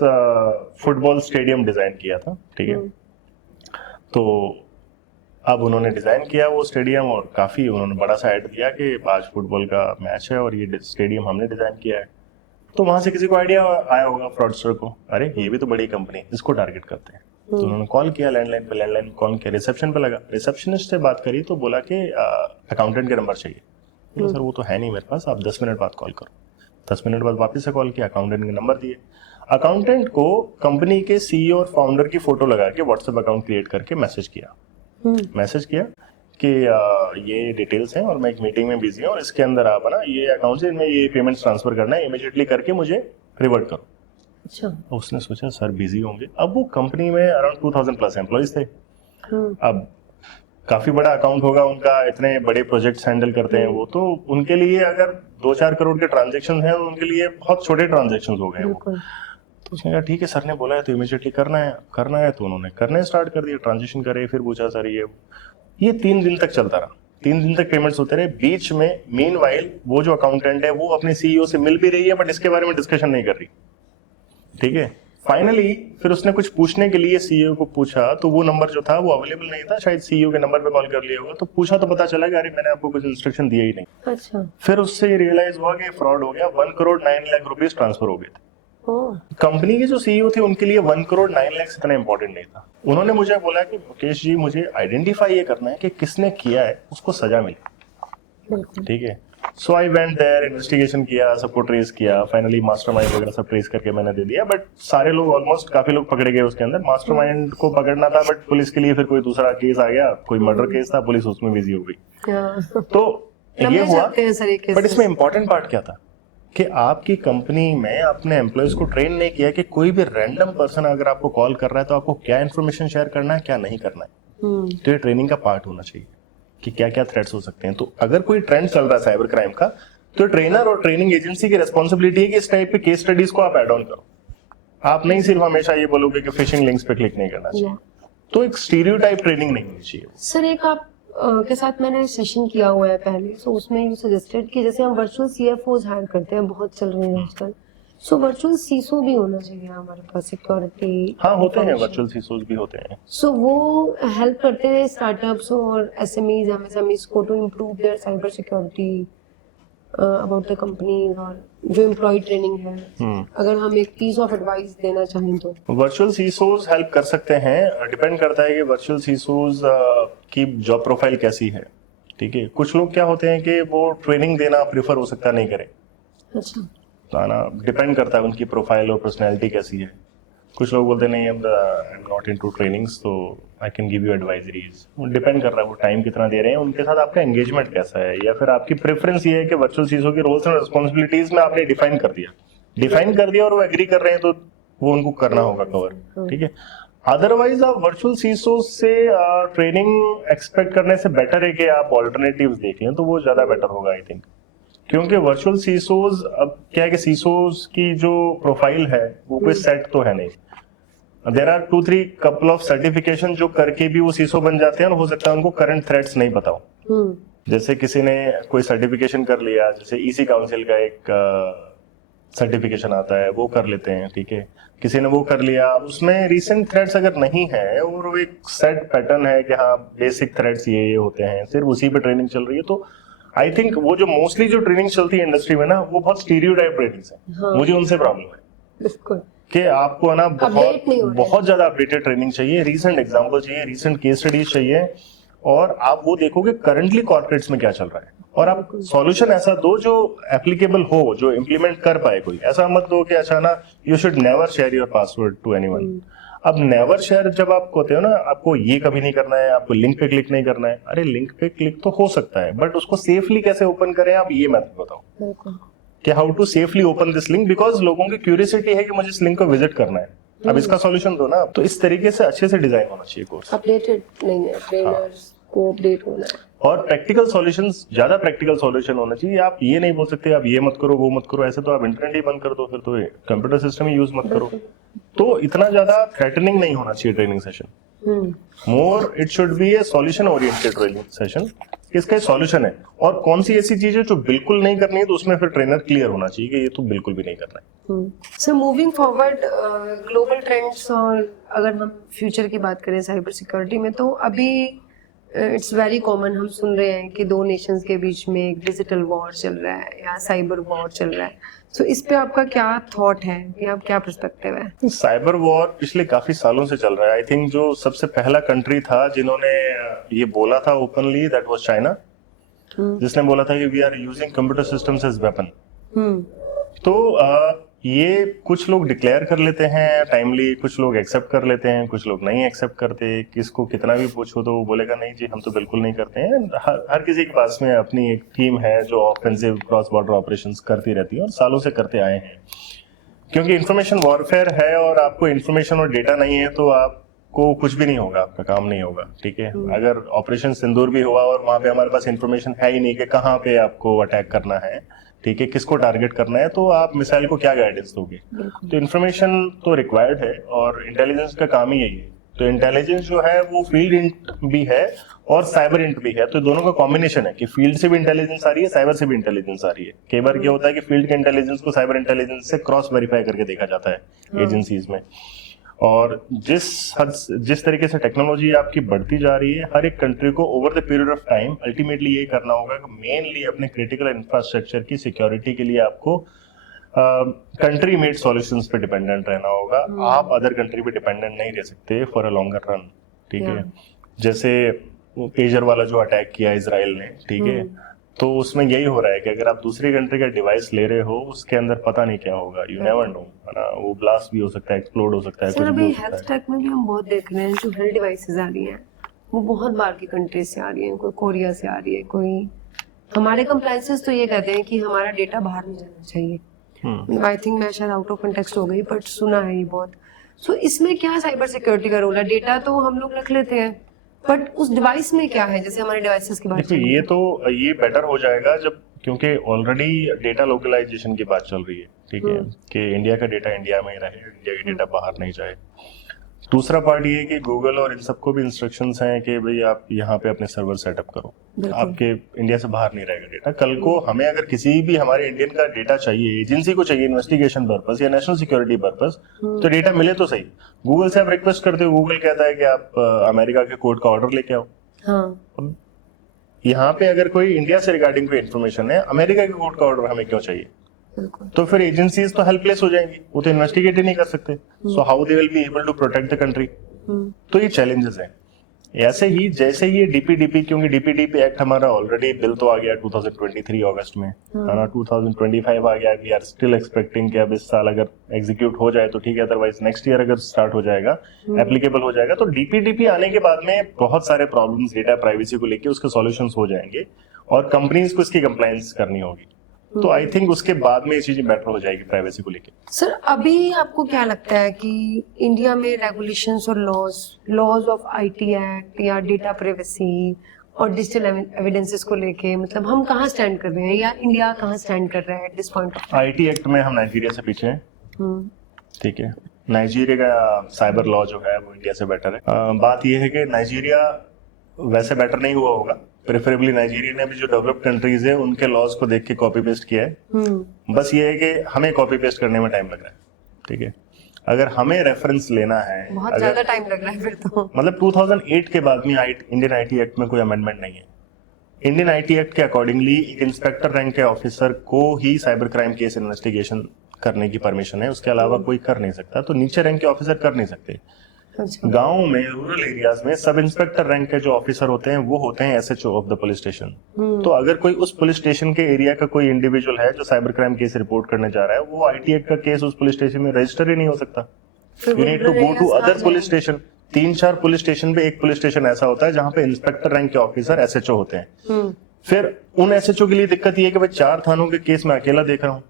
फुटबॉल स्टेडियम डिजाइन किया था, ठीक है। तो अब उन्होंने डिजाइन किया वो स्टेडियम, और काफी उन्होंने बड़ा सा ऐड दिया कि आज फुटबॉल का मैच है और ये स्टेडियम हमने डिजाइन किया है। तो वहां से किसी को आइडिया आया होगा फ्रॉडस्टर को, अरे ये भी तो बड़ी कंपनी, इसको टारगेट करते हैं। तो उन्होंने कॉल किया लैंडलाइन पे, लैंडलाइन कॉल किया, रिसेप्शन पे लगा, रिसेप्शनिस्ट से बात करी तो बोला कि अकाउंटेंट के नंबर चाहिए। बोला सर वो तो है नहीं मेरे पास, आप 10 मिनट बाद कॉल करो। 10 मिनट बाद वापस से कॉल किया, अकाउंटेंट के नंबर दिए। अकाउंटेंट को कंपनी के सीईओ और फाउंडर की फोटो लगा के व्हाट्सएप अकाउंट क्रिएट करके मैसेज किया कि ये डिटेल्स हैं और मैं एक मीटिंग में बिजी हूँ और इसके अंदर आप ना ये अकाउंट से मैं ये पेमेंट्स ट्रांसफर करना है, इमीडिएटली करके मुझे रिवर्ट करो। अच्छा। उसने सोचा सर बिजी होंगे। अब वो कंपनी में अराउंड 2000 प्लस एम्प्लॉइज थे। अब काफी बड़ा अकाउंट होगा उनका, इतने बड़े प्रोजेक्ट्स हैंडल करते हैं वो, तो उनके लिए अगर 2-4 करोड़ के ट्रांजेक्शन हैं तो उनके लिए बहुत छोटे ट्रांजेक्शन हो गए वो। तो उसने कहा ठीक है, सर ने बोला है तो इमीडिएटली करना है। तो उन्होंने करने स्टार्ट कर दिया, ट्रांजेक्शन करे। फिर पूछा सर ये 3 दिन तक चलता रहा, 3 दिन तक पेमेंट्स होते रहे। बीच में मीनवाइल वो जो अकाउंटेंट है वो अपने सीईओ से मिल भी रही है बट इसके बारे में डिस्कशन नहीं कर रही, ठीक है। फाइनली फिर उसने कुछ पूछने के लिए सीईओ को पूछा तो वो नंबर जो था वो अवेलेबल नहीं था, शायद सीईओ के नंबर पे कॉल कर लिया होगा। तो पूछा तो पता चला कि अरे मैंने आपको कुछ इंस्ट्रक्शन दिया ही नहीं। अच्छा। फिर उससे रियलाइज हुआ कि फ्रॉड हो गया, 1 करोड़ 9 लाख रुपीस ट्रांसफर हो गए थे। कंपनी के जो सीईओ थे उनके लिए 1 करोड़ 9 लाख इतना इंपॉर्टेंट नहीं था। उन्होंने मुझे बोला कि मुकेश जी मुझे आइडेंटिफाई ये करना है कि किसने किया है, उसको सजा मिले, ठीक है। सो आई वेंट देयर, इन्वेस्टिगेशन किया, सबको ट्रेस किया, फाइनली मास्टरमाइंड वगैरह सब ट्रेस करके मैंने दे दिया। बट सारे लोग ऑलमोस्ट काफी लोग पकड़े गए उसके अंदर। मास्टरमाइंड को पकड़ना था बट पुलिस के लिए फिर कोई दूसरा केस आ गया, कोई मर्डर केस था, पुलिस उसमें बिजी हो गई। तो ये हुआ। बट इसमें इंपॉर्टेंट पार्ट क्या था कि आपकी कंपनी में अपने एम्प्लॉयज को ट्रेन नहीं किया कि कोई भी रैंडम पर्सन अगर आपको कॉल कर रहा है तो आपको क्या इन्फॉर्मेशन शेयर करना है, क्या नहीं करना है। तो ये ट्रेनिंग का पार्ट होना चाहिए कि क्या क्या थ्रेट्स हो सकते हैं। तो अगर कोई ट्रेंड चल रहा है साइबर क्राइम का, तो ट्रेनर और ट्रेनिंग एजेंसी की रिस्पॉन्सिबिलिटी है कि इस टाइप के केस स्टडीज को आप एड ऑन करो। आप नहीं सिर्फ हमेशा ये बोलोगे कि फिशिंग लिंक्स पे क्लिक नहीं करना चाहिए। तो एक स्टीरियोटाइप ट्रेनिंग नहीं होनी चाहिए। सर एक आप के साथ मैंने सेशन किया हुआ है पहले, सो उसमें यू सजेस्टेड कि जैसे हम वर्चुअल सीएफओज हायर करते हैं, बहुत चल रहे हैं आजकल, सो वर्चुअल सीसो भी होना चाहिए हमारे पास, सिक्योरिटी। हाँ होते हैं, वर्चुअल सीसोज भी होते हैं। सो वो हेल्प करते हैं स्टार्टअप्स और एसएमईज, एमएसएमईज को to improve their cyber security about the company, और जो एम्प्लॉय ट्रेनिंग है। अगर हम एक पीस ऑफ एडवाइस देना चाहें तो वर्चुअल सीसोज हेल्प कर सकते हैं। डिपेंड करता है कि वर्चुअल सीसोज की जॉब प्रोफाइल कैसी है, ठीक है। कुछ लोग क्या होते हैं कि वो ट्रेनिंग देना प्रेफर हो सकता नहीं करे। अच्छा। तो ना डिपेंड करता है उनकी प्रोफाइल और पर्सनैलिटी कैसी है। कुछ लोग बोलते नहीं, I am not into trainings, तो I can give you advisories. Depend कर रहा है वो टाइम कितना दे रहे हैं, उनके साथ आपका एंगेजमेंट कैसा है, या फिर आपकी प्रेफरेंस ये है कि वर्चुअल सीसो की रोल्स एंड रिस्पॉन्सिबिलिटीज में आपने डिफाइन कर दिया और वो एग्री कर रहे हैं तो वो उनको करना होगा कवर, ठीक है। अदरवाइज आप वर्चुअल सीसो से ट्रेनिंग एक्सपेक्ट करने से बेटर है कि आप ऑल्टरनेटिव्स देख लें, तो वो ज्यादा बेटर होगा आई थिंक। क्योंकि वर्चुअल सीसोज, अब क्या है कि सीसोज की जो प्रोफाइल है वो कोई सेट तो है नहीं। There are 2-3 couple of certification जो करके भी वो सीसो बन जाते हैं, और हो सकता है उनको करंट थ्रेट्स नहीं पता हो। जैसे किसी ने कोई सर्टिफिकेशन कर लिया, जैसे ईसी काउंसिल का एक सर्टिफिकेशन आता है वो कर लेते हैं, ठीक है। किसी ने वो कर लिया, उसमें रिसेंट थ्रेट्स अगर नहीं है और वो एक सेट पैटर्न है कि हाँ बेसिक थ्रेट्स ये होते हैं, सिर्फ उसी पे ट्रेनिंग चल रही है, तो आई थिंक वो जो मोस्टली जो ट्रेनिंग चलती है इंडस्ट्री में ना, वो बहुत स्टीरियोटाइप ट्रेनिंग्स है। हाँ। मुझे उनसे प्रॉब्लम है बिल्कुल कि आपको ना बहुत ज्यादा अपडेटेड ट्रेनिंग चाहिए, रीसेंट एग्जांपल चाहिए, रीसेंट केस स्टडीज चाहिए, और आप वो देखोगे करंटली कॉर्पोरेट्स में क्या चल रहा है, और आप सॉल्यूशन ऐसा दो जो एप्लीकेबल हो, जो इम्प्लीमेंट कर पाए कोई। ऐसा मत दो कि अच्छा ना you should never share your password to anyone. अब नेवर शेयर जब आप कहते हो ना, आपको ये कभी नहीं करना है, आपको लिंक पे क्लिक नहीं करना है, अरे लिंक पे क्लिक तो हो सकता है बट उसको सेफली कैसे ओपन करें, आप ये मेथड बताओ कि how to safely open this link, because लोगों की क्यूरियोसिटी है कि मुझे इस लिंक को विजिट करना है। अब इसका सॉल्यूशन दो ना। तो इस तरीके से अच्छे से डिजाइन होना चाहिए कोर्स, अपडेटेड नहीं है, ट्रेनर्स को अपडेट होना है, और प्रैक्टिकल सॉल्यूशंस, ज्यादा प्रैक्टिकल सॉल्यूशन होना चाहिए। आप ये नहीं बोल सकते आप ये मत करो वो मत करो, ऐसे तो आप इंटरनेट ही बंद कर दो, फिर तो कंप्यूटर सिस्टम ही यूज मत करो। तो इतना ज्यादा थ्रेटनिंग नहीं होना चाहिए training session. More it should be A solution oriented training session, इसका सॉल्यूशन है और कौन सी ऐसी चीज है जो बिल्कुल नहीं करनी है, तो उसमें फिर ट्रेनर क्लियर होना चाहिए कि ये तो बिल्कुल भी नहीं करना है। So moving forward global trends, और अगर हम फ्यूचर की बात करें साइबर सिक्योरिटी में, तो अभी इट्स वेरी कॉमन, हम सुन रहे हैं कि दो नेशंस के बीच में एक डिजिटल वॉर चल रहा है या साइबर वॉर चल रहा है। सो इस पे आपका क्या थॉट है, या क्या पर्सपेक्टिव है? साइबर वॉर पिछले काफी सालों से चल रहा है। आई थिंक जो सबसे पहला कंट्री था जिन्होंने ये बोला था ओपनली, दैट वाज चाइना, जिसने बोला था कि we are using computer systems as weapon. तो ये कुछ लोग डिक्लेयर कर लेते हैं टाइमली, कुछ लोग एक्सेप्ट कर लेते हैं, कुछ लोग नहीं एक्सेप्ट करते। किसको कितना भी पूछो तो वो बोलेगा नहीं जी हम तो बिल्कुल नहीं करते हैं। हर किसी के पास में अपनी एक टीम है जो ऑफेंसिव क्रॉस बॉर्डर ऑपरेशंस करती रहती है और सालों से करते आए हैं, क्योंकि इंफॉर्मेशन वॉरफेयर है और आपको इंफॉर्मेशन और डेटा नहीं है तो आपको कुछ भी नहीं होगा, आपका काम नहीं होगा। ठीक है, अगर ऑपरेशन सिंदूर भी हुआ और वहां पे हमारे पास इंफॉर्मेशन है ही नहीं कि कहाँ पे आपको अटैक करना है, ठीक है, किसको टारगेट करना है, तो आप मिसाइल को क्या गाइडेंस दोगे? तो इंफॉर्मेशन तो रिक्वायर्ड है और इंटेलिजेंस का काम ही यही है। तो इंटेलिजेंस जो है वो फील्ड इंट भी है और साइबर इंट भी है, तो दोनों का कॉम्बिनेशन है कि फील्ड से भी इंटेलिजेंस आ रही है, साइबर से भी इंटेलिजेंस आ रही है। कई बार क्या होता है कि फील्ड के इंटेलिजेंस को साइबर इंटेलिजेंस से क्रॉस वेरीफाई करके देखा जाता है एजेंसीज में। और जिस तरीके से टेक्नोलॉजी आपकी बढ़ती जा रही है, हर एक कंट्री को over the period of time ultimately ये करना होगा कि मेनली अपने क्रिटिकल इंफ्रास्ट्रक्चर की सिक्योरिटी के लिए आपको कंट्री मेड सॉल्यूशंस पे डिपेंडेंट रहना होगा। आप अदर कंट्री पे डिपेंडेंट नहीं रह सकते फॉर अ लॉन्गर रन। ठीक है, जैसे पेजर वाला जो अटैक किया इजराइल ने, ठीक है, तो उसमें यही हो रहा है कि अगर आप दूसरी कंट्री का डिवाइस ले रहे हो, उसके अंदर पता नहीं क्या होगा, यू नेवर नो, है ना, वो ब्लास्ट भी हो सकता है, एक्सप्लोड हो सकता है, सर कुछ भी अभी हो सकता हेल्थ है। टेक में भी हम बहुत देख रहे हैं जो हेल्थ डिवाइसेस आ रही हैं, वो बहुत बाहर की कंट्री से आ रही है, कोई कोरिया से आ रही है, कोई हमारे कंप्लायंसेस तो ये कहते हैं कि हमारा डेटा बाहर नहीं जाना चाहिए। आई थिंक मैं शायद आउट ऑफ कंटेक्स्ट हो गई, बट सुना है ये बहुत। सो इसमें क्या साइबर सिक्योरिटी का रोल है? डेटा तो हम लोग रख लेते हैं, बट उस डिवाइस में क्या है? जैसे हमारे डिवाइसेस की बात देखो ये बेटर हो जाएगा जब, क्योंकि ऑलरेडी डेटा लोकलाइजेशन की बात चल रही है, ठीक है, कि इंडिया का डेटा इंडिया में ही रहे, इंडिया का डेटा बाहर नहीं जाए। दूसरा पार्ट ये है कि गूगल और इन सबको भी इंस्ट्रक्शंस हैं कि भाई आप यहाँ पे अपने सर्वर सेटअप करो, आपके इंडिया से बाहर नहीं रहेगा डेटा। कल को हमें अगर किसी भी हमारे इंडियन का डेटा चाहिए, एजेंसी को चाहिए इन्वेस्टिगेशन पर्पस या नेशनल सिक्योरिटी पर्पस, तो डेटा मिले तो सही। गूगल से आप रिक्वेस्ट करते हो, गूगल कहता है कि आप अमेरिका के कोर्ट का ऑर्डर लेके आओ। हाँ, यहाँ पे अगर कोई इंडिया से रिगार्डिंग कोई इन्फॉर्मेशन है, अमेरिका के कोर्ट का ऑर्डर हमें क्यों चाहिए? बिल्कुल। तो फिर एजेंसीज तो हेल्पलेस हो जाएंगी, वो तो इन्वेस्टिगेट ही नहीं कर सकते। So how they will be able to protect the country? तो ये चैलेंजेस हैं। ऐसे ही जैसे ये डीपीडीपी, क्योंकि डीपीडीपी एक्ट हमारा ऑलरेडी बिल तो आ गया 2023 अगस्त में, है ना, 2025 आ गया। वी आर स्टिल एक्सपेक्टिंग कि अब इस साल अगर एग्जीक्यूट हो जाए तो ठीक है, अदरवाइज नेक्स्ट ईयर अगर स्टार्ट हो जाएगा, एप्लीकेबल हो जाएगा। तो डीपीडीपी आने के बाद में बहुत सारे प्रॉब्लम्स डेटा प्राइवेसी को लेके उसके सॉल्यूशंस हो जाएंगे और कंपनीज को इसकी कंप्लायंस करनी होगी। तो आई थिंक उसके बाद में ये चीजें बेटर हो जाएगी प्राइवेसी को लेके। सर अभी आपको क्या लगता है कि इंडिया में रेगुलेशंस और लॉज ऑफ आईटी एक्ट या डेटा प्राइवेसी और डिजिटल एविडेंसेस को लेके, मतलब हम कहाँ स्टैंड कर रहे हैं, या इंडिया कहाँ स्टैंड कर रहा है at this point of? IT act में हम नाइजीरिया से पीछे हैं, ठीक है। नाइजीरिया का साइबर लॉ जो है वो इंडिया से बेटर है। बात यह है कि नाइजीरिया वैसे बेटर नहीं हुआ होगा, प्रेफरेबली नाइजीरिया ने भी जो डेवलप्ड कंट्रीज है उनके लॉज को देख के कॉपी पेस्ट किया है। बस ये है कि हमें कॉपी पेस्ट करने में टाइम लग रहा है, ठीक है। अगर हमें रेफरेंस लेना है, बहुत ज्यादा टाइम लग रहा है फिर तो। मतलब 2008 के बाद में इंडियन आईटी एक्ट में कोई अमेंडमेंट नहीं है। इंडियन आईटी एक्ट के अकॉर्डिंगली एक इंस्पेक्टर रैंक के ऑफिसर को ही साइबर क्राइम केस इन्वेस्टिगेशन करने की परमिशन है, उसके अलावा कोई कर नहीं सकता। तो नीचे रैंक के ऑफिसर कर नहीं सकते। अच्छा। गांव में, रूरल एरियाज में सब इंस्पेक्टर रैंक के जो ऑफिसर होते हैं वो होते हैं SHO of the police station. तो अगर कोई उस पुलिस स्टेशन के एरिया का कोई इंडिविजुअल है जो साइबर क्राइम केस रिपोर्ट करने जा रहा है, वो आईटी एक्ट का केस उस पुलिस स्टेशन में रजिस्टर ही नहीं हो सकता। You need to go to other police station. 3-4 police station पे एक पुलिस स्टेशन ऐसा होता है जहां पे इंस्पेक्टर रैंक के ऑफिसर एसएचओ होते हैं। फिर उन एसएचओ के लिए दिक्कत ये है कि भाई 4 थानों के केस मैं अकेला देख रहा हूँ,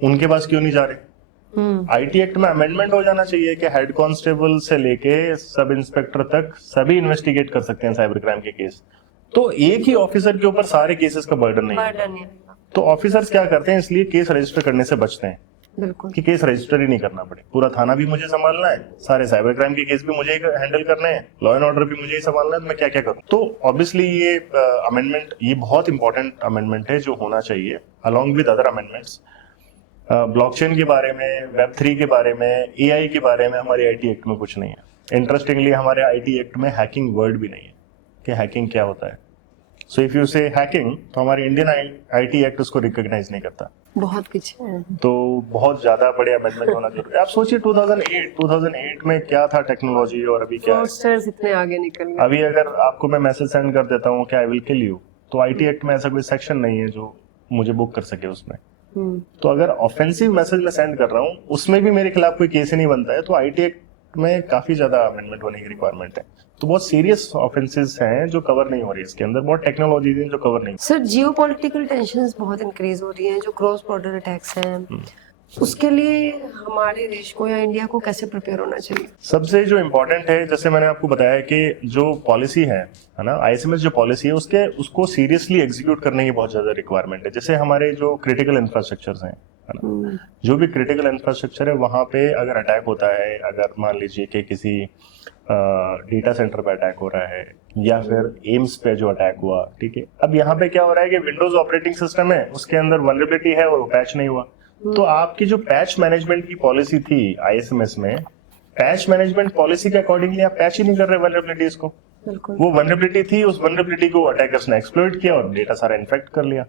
उनके पास क्यों नहीं जा रहे? आईटी एक्ट में अमेंडमेंट हो जाना चाहिए कि हेड कांस्टेबल से लेके सब इंस्पेक्टर तक सभी इन्वेस्टिगेट कर सकते हैं साइबर क्राइम के केस। तो एक ही ऑफिसर के ऊपर सारे केसेस का बर्डन नहीं है। तो ऑफिसर्स क्या करते हैं, इसलिए केस रजिस्टर करने से बचते हैं। बिल्कुल। कि केस रजिस्टर ही नहीं करना पड़े, पूरा थाना भी मुझे संभालना है, सारे साइबर क्राइम के केस भी मुझे हैंडल करने हैं, लॉ एंड ऑर्डर भी मुझे ही संभालना है, तो मैं क्या क्या करूं। तो ऑब्वियसली ये अमेंडमेंट ये बहुत इंपॉर्टेंट अमेंडमेंट है जो होना चाहिए along with other amendments. Blockchain के बारे में, वेब3 के बारे में, एआई के बारे में हमारे आईटी एक्ट में कुछ नहीं है। इंटरेस्टिंगली हमारे आईटी एक्ट में हैकिंग वर्ड भी नहीं है कि हैकिंग क्या होता है। सो इफ यू से हैकिंग, तो हमारे इंडियन आईटी एक्ट उसको रिकॉग्नाइज नहीं करता। बहुत कुछ है। तो बहुत ज्यादा बड़े अमेंडमेंट होना जरूरी है। आप सोचिए 2008 में क्या था टेक्नोलॉजी और अभी क्या है। फ्रॉडस्टर्स इतने आगे निकल गए। अभी अगर आपको मैं मैसेज सेंड कर देता हूँ कि आई विल किल यू, तो आईटी एक्ट में ऐसा कोई सेक्शन नहीं है जो मुझे बुक कर सके उसमें। तो अगर ऑफेंसिव मैसेज मैं सेंड कर रहा हूँ उसमें भी मेरे खिलाफ कोई केस ही नहीं बनता है, तो आईटी एक्ट में काफी ज्यादा अमेंडमेंट होने की रिक्वायरमेंट है। तो बहुत सीरियस ऑफेंसेस हैं जो कवर नहीं हो रही, इसके अंदर बहुत टेक्नोलॉजीज हैं जो कवर नहीं। सर जियोपॉलिटिकल टेंशंस बहुत इंक्रीज हो रही हैं, जो क्रॉस बॉर्डर अटैक्स हैं, उसके लिए हमारे देश को या इंडिया को कैसे प्रिपेयर होना चाहिए? सबसे जो इम्पोर्टेंट है, जैसे मैंने आपको बताया कि जो पॉलिसी है ना, आईएसएमएस जो पॉलिसी है उसको सीरियसली एग्जीक्यूट करने की बहुत ज्यादा रिक्वायरमेंट है। जैसे हमारे जो क्रिटिकल इंफ्रास्ट्रक्चर्स हैं, है ना, जो भी क्रिटिकल इंफ्रास्ट्रक्चर है वहां पे अगर अटैक होता है, अगर मान लीजिए कि किसी डेटा सेंटर पे अटैक हो रहा है या फिर एम्स पे जो अटैक हुआ, ठीक है, अब यहाँ पे क्या हो रहा है कि विंडोज ऑपरेटिंग सिस्टम है, उसके अंदर वल्नरेबिलिटी है और पैच नहीं हुआ। तो आपकी जो पैच मैनेजमेंट की पॉलिसी थी आईएसएमएस में, पैच मैनेजमेंट पॉलिसी के अकॉर्डिंगली आप पैच ही नहीं कर रहे वल्नरेबिलिटीज को। बिल्कुल। वो वल्नरेबिलिटी थी, उस वल्नरेबिलिटी को अटैकर्स ने एक्सप्लॉइट किया और डेटा सारा इन्फेक्ट कर लिया।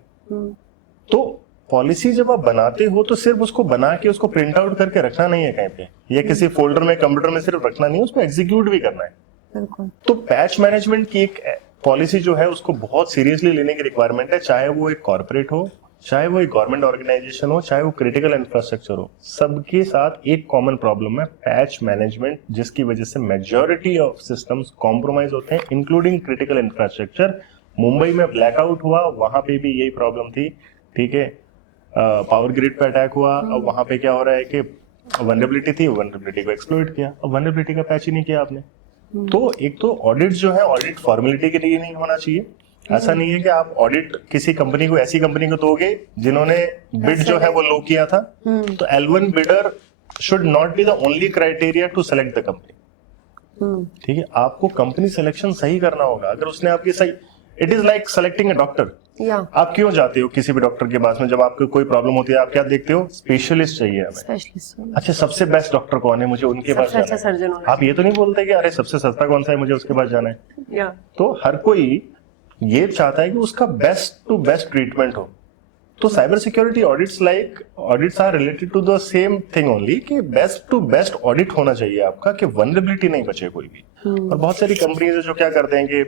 तो पॉलिसी जब आप बनाते हो तो सिर्फ उसको बना के उसको प्रिंट आउट करके रखना नहीं है कहीं पे, या किसी फोल्डर में कंप्यूटर में सिर्फ रखना नहीं है, उसको एग्जीक्यूट भी करना है। बिल्कुल। तो पैच मैनेजमेंट की एक पॉलिसी जो है उसको बहुत सीरियसली लेने की रिक्वायरमेंट है, चाहे वो एक कॉर्पोरेट हो, चाहे वो एक गवर्नमेंट ऑर्गेनाइजेशन हो, चाहे वो क्रिटिकल इंफ्रास्ट्रक्चर हो। सबके साथ एक कॉमन प्रॉब्लम है पैच मैनेजमेंट, जिसकी वजह से मेजॉरिटी ऑफ सिस्टम्स कॉम्प्रोमाइज होते हैं, इंक्लूडिंग क्रिटिकल इंफ्रास्ट्रक्चर। मुंबई में ब्लैकआउट हुआ, वहां पे भी यही प्रॉब्लम थी, ठीक है। पावर ग्रिड पे अटैक हुआ, अब वहां पे क्या हो रहा है कि वल्नरेबिलिटी थी, वल्नरेबिलिटी को एक्सप्लॉइट किया, अब वल्नरेबिलिटी का पैच ही नहीं किया आपने। तो एक तो ऑडिट जो है, ऑडिट फॉर्मेलिटी के लिए नहीं होना चाहिए। ऐसा नहीं है कि आप ऑडिट किसी कंपनी को, ऐसी कंपनी को दोगे जिन्होंने बिड जो है वो लो किया था, तो L1 bidder should not be the only criteria to select the company. ठीक है, आपको कंपनी सिलेक्शन सही करना होगा। अगर उसने आपकी सही, it is like selecting a doctor. आप क्यों जाते हो किसी भी डॉक्टर के पास में? जब आपको कोई प्रॉब्लम होती है आप क्या देखते हो? स्पेशलिस्ट चाहिए हमें। स्पेशलिस्ट। अच्छा, सबसे बेस्ट डॉक्टर कौन है, मुझे उनके पास अच्छा जाना सर्जन है। आप ये तो नहीं बोलते कि अरे सबसे सस्ता कौन सा है, मुझे उसके पास जाना है। तो हर कोई ये चाहता है कि उसका बेस्ट टू बेस्ट ट्रीटमेंट हो। तो cyber security audits are related to the same thing only, कि बेस्ट टू बेस्ट ऑडिट होना चाहिए आपका, कि वल्नरेबिलिटी नहीं बचे कोई भी। और बहुत सारी कंपनीज है जो क्या करते हैं कि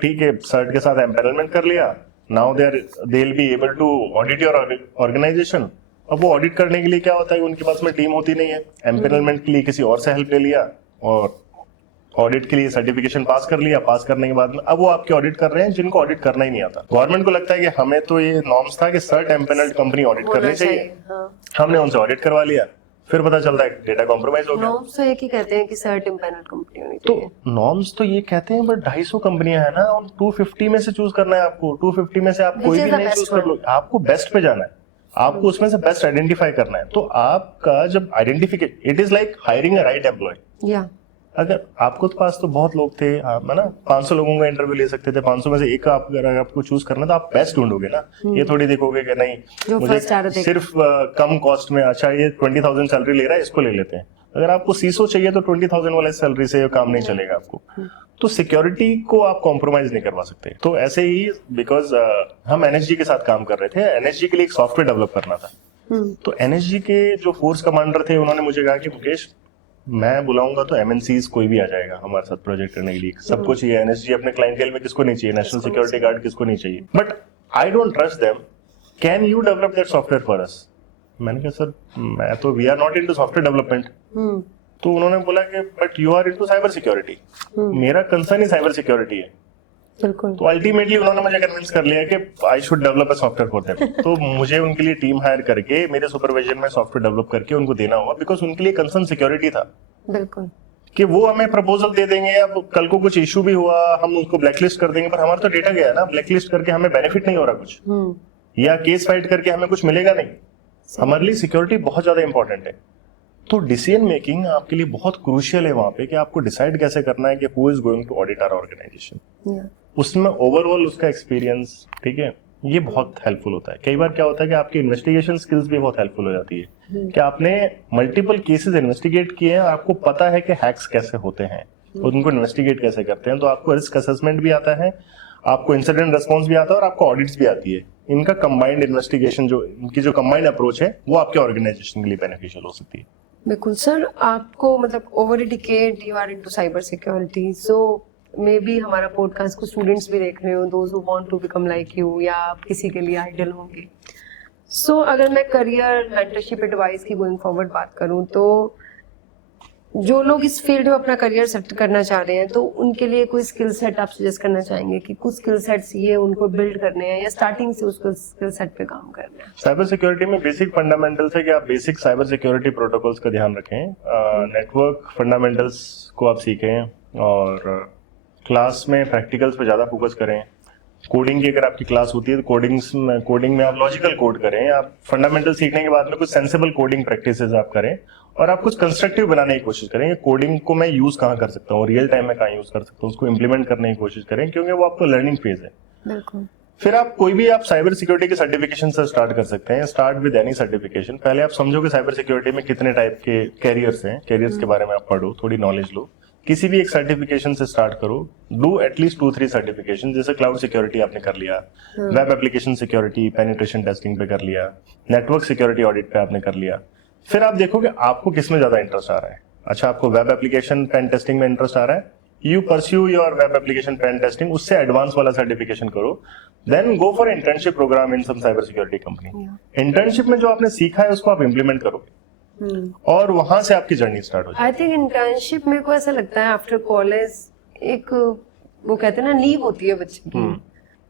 ठीक है, सर्ट के साथ एम्पैनलमेंट कर लिया, now they will be able to audit your organisation. अब वो ऑडिट करने के लिए क्या होता है, उनके पास में टीम होती नहीं है, एम्पैनलमेंट के लिए किसी और से हेल्प ले लिया और ऑडिट के लिए सर्टिफिकेशन पास कर लिया। पास करने के बाद में अब वो आपके ऑडिट कर रहे हैं जिनको ऑडिट करना ही नहीं आता। गवर्नमेंट को लगता है कि हमें तो ये नॉर्म्स था कि सर्ट एम्पैनल्ड कंपनी ऑडिट करनी चाहिए, हमने उनसे ऑडिट करवा लिया, फिर पता चलता है डेटा कॉम्प्रोमाइज हो गया। नॉर्म्स तो एक ही कहते हैं कि सर्ट एम्पैनल्ड कंपनी होनी तो चाहिए। नॉर्म्स तो ये कहते हैं, बट 250 कंपनियां है ना, और 250 में से चूज करना है आपको। 250 में से आप कोई भी नहीं चूज कर लो, आपको बेस्ट पे जाना है, आपको उसमें से बेस्ट आइडेंटिफाई करना है। तो आपका जब identification, it is like hiring a right employ. या अगर आपको तो पास तो बहुत लोग थे, आप है ना 500 लोगों का इंटरव्यू ले सकते थे, 500 में से एक आप अगर आपको चूज करना तो आप बेस्ट ढूंढोगे ना। ये थोड़ी देखोगे कि नहीं मुझे सिर्फ कम कॉस्ट में, अच्छा ये 20,000 सैलरी ले रहा है, इसको ले लेते हैं। अगर आपको सीसो चाहिए तो 20,000 वाले सैलरी से काम नहीं चलेगा आपको। तो सिक्योरिटी को आप कॉम्प्रोमाइज नहीं करवा सकते। तो ऐसे ही बिकॉज हम एनएसजी के साथ काम कर रहे थे, एनएसजी के लिए एक सॉफ्टवेयर डेवलप करना था। तो एनएसजी के जो फोर्स कमांडर थे उन्होंने मुझे कहा कि मुकेश, मैं बुलाऊंगा तो एमएनसीज कोई भी आ जाएगा हमारे साथ प्रोजेक्ट करने के लिए, सबको चाहिए। एनएसजी अपने क्लाइंटेल में किसको नहीं चाहिए, नेशनल सिक्योरिटी गार्ड किसको नहीं चाहिए, but I don't trust them, can you develop that software for us? मैंने कहा सर मैं तो, we are not into software development. तो उन्होंने बोला कि but you are into cyber security. मेरा कंसर्न ही साइबर सिक्योरिटी है। बिल्कुल। तो अल्टीमेटली उन्होंने मुझे कन्विंस कर लिया कि I should develop a software for them. तो मुझे उनके लिए टीम हायर करके मेरे सुपरविजन में सॉफ्टवेयर डेवलप करके उनको देना हुआ, बिकॉज उनके लिए कंसर्न सिक्योरिटी था। बिल्कुल। कि वो हमें प्रपोजल दे देंगे, अब कल को कुछ इशू भी हुआ हम उसको ब्लैकलिस्ट कर देंगे, पर हमारा तो डेटा गया ना, ब्लैकलिस्ट करके हमें बेनिफिट नहीं हो रहा कुछ, या केस फाइट करके हमें कुछ मिलेगा नहीं। हमारे लिए सिक्योरिटी बहुत ज्यादा इंपॉर्टेंट है। तो डिसीजन मेकिंग आपके लिए बहुत क्रूशियल है वहां पे कि आपको डिसाइड कैसे करना है कि who is going to audit our organisation. Yeah. उसमें ओवरऑल उसका एक्सपीरियंस, ठीक है, ये बहुत हेल्पफुल होता है। कई बार क्या होता है कि आपकी इन्वेस्टिगेशन स्किल्स भी बहुत हेल्पफुल हो जाती है कि आपने मल्टीपल केसेस इन्वेस्टिगेट किए हैं, आपको पता है कि हैक्स कैसे होते हैं और उनको इन्वेस्टिगेट कैसे करते हैं, तो आपको रिस्क असेसमेंट भी आता है, आपको इंसिडेंट रिस्पॉन्स भी आता है और आपको ऑडिट्स भी आती है। इनका कंबाइंड इन्वेस्टिगेशन, जो इनकी जो कंबाइंड अप्रोच है, वो आपके ऑर्गेनाइजेशन के लिए बेनिफिशियल हो सकती है। बिल्कुल सर, आपको मतलब over a decade you are into cyber security, so maybe हमारा पॉडकास्ट को स्टूडेंट्स भी देख रहे हो, those who want to become like you, या आप किसी के लिए आइडियल होंगे। सो अगर मैं करियर मेंटरशिप एडवाइस की गोइंग फॉरवर्ड बात करूं, तो जो लोग इस फील्ड में अपना करियर सेट करना चाह रहे हैं, तो उनके लिए कोई स्किल सेट आप सजेस्ट करना चाहेंगे कि कुछ स्किल सेट्स ये उनको बिल्ड करने हैं या स्टार्टिंग से उसको स्किल सेट पे काम करना है? साइबर सिक्योरिटी में बेसिक फंडामेंटल्स है कि आप बेसिक साइबर सिक्योरिटी प्रोटोकॉल्स का ध्यान रखें, नेटवर्क फंडामेंटल्स को आप सीखें और क्लास में प्रैक्टिकल्स पे ज़्यादा फोकस करें। कोडिंग की अगर आपकी क्लास होती है तो कोडिंग में आप लॉजिकल कोड करें। आप फंडामेंटल सीखने के बाद में कुछ सेंसिबल कोडिंग प्रैक्टिसेस आप करें और आप कुछ कंस्ट्रक्टिव बनाने की कोशिश करें। कोडिंग को मैं यूज कहाँ कर सकता हूँ, रियल टाइम में कहाँ यूज कर सकता हूँ, उसको इंप्लीमेंट करने की कोशिश करें, क्योंकि वो आपको लर्निंग फेज है। बिल्कुल। फिर आप कोई भी आप साइबर सिक्योरिटी के सर्टिफिकेशन से स्टार्ट कर सकते हैं। Start with any certification. पहले आप समझो कि साइबर सिक्योरिटी में कितने टाइप के कैरियर्स हैं, कैरियर्स के बारे में आप पढ़ो, थोड़ी नॉलेज लो। किसी भी एक सर्टिफिकेशन से स्टार्ट करो, डू एटलीस्ट 2-3 सर्टिफिकेशन। जैसे क्लाउड सिक्योरिटी आपने कर लिया, web application security penetration testing पे कर लिया, नेटवर्क सिक्योरिटी ऑडिट पे आपने कर लिया। फिर आप देखो कि आपको किसमें ज्यादा इंटरेस्ट आ रहा है। अच्छा, आपको वेब एप्लीकेशन पेन टेस्टिंग में इंटरेस्ट आ रहा है, you pursue your web application pen testing, उससे एडवांस वाला सर्टिफिकेशन करो। Then go for internship programme in some cyber security company. Internship में जो आपने सीखा है उसको आप इंप्लीमेंट करोगे और वहां से आपकी जर्नी स्टार्ट हो जाएगी। आई थिंक इंटर्नशिप मेरे को ऐसा लगता है आफ्टर कॉलेज एक, वो कहते हैं ना, नींव होती है बच्चे की।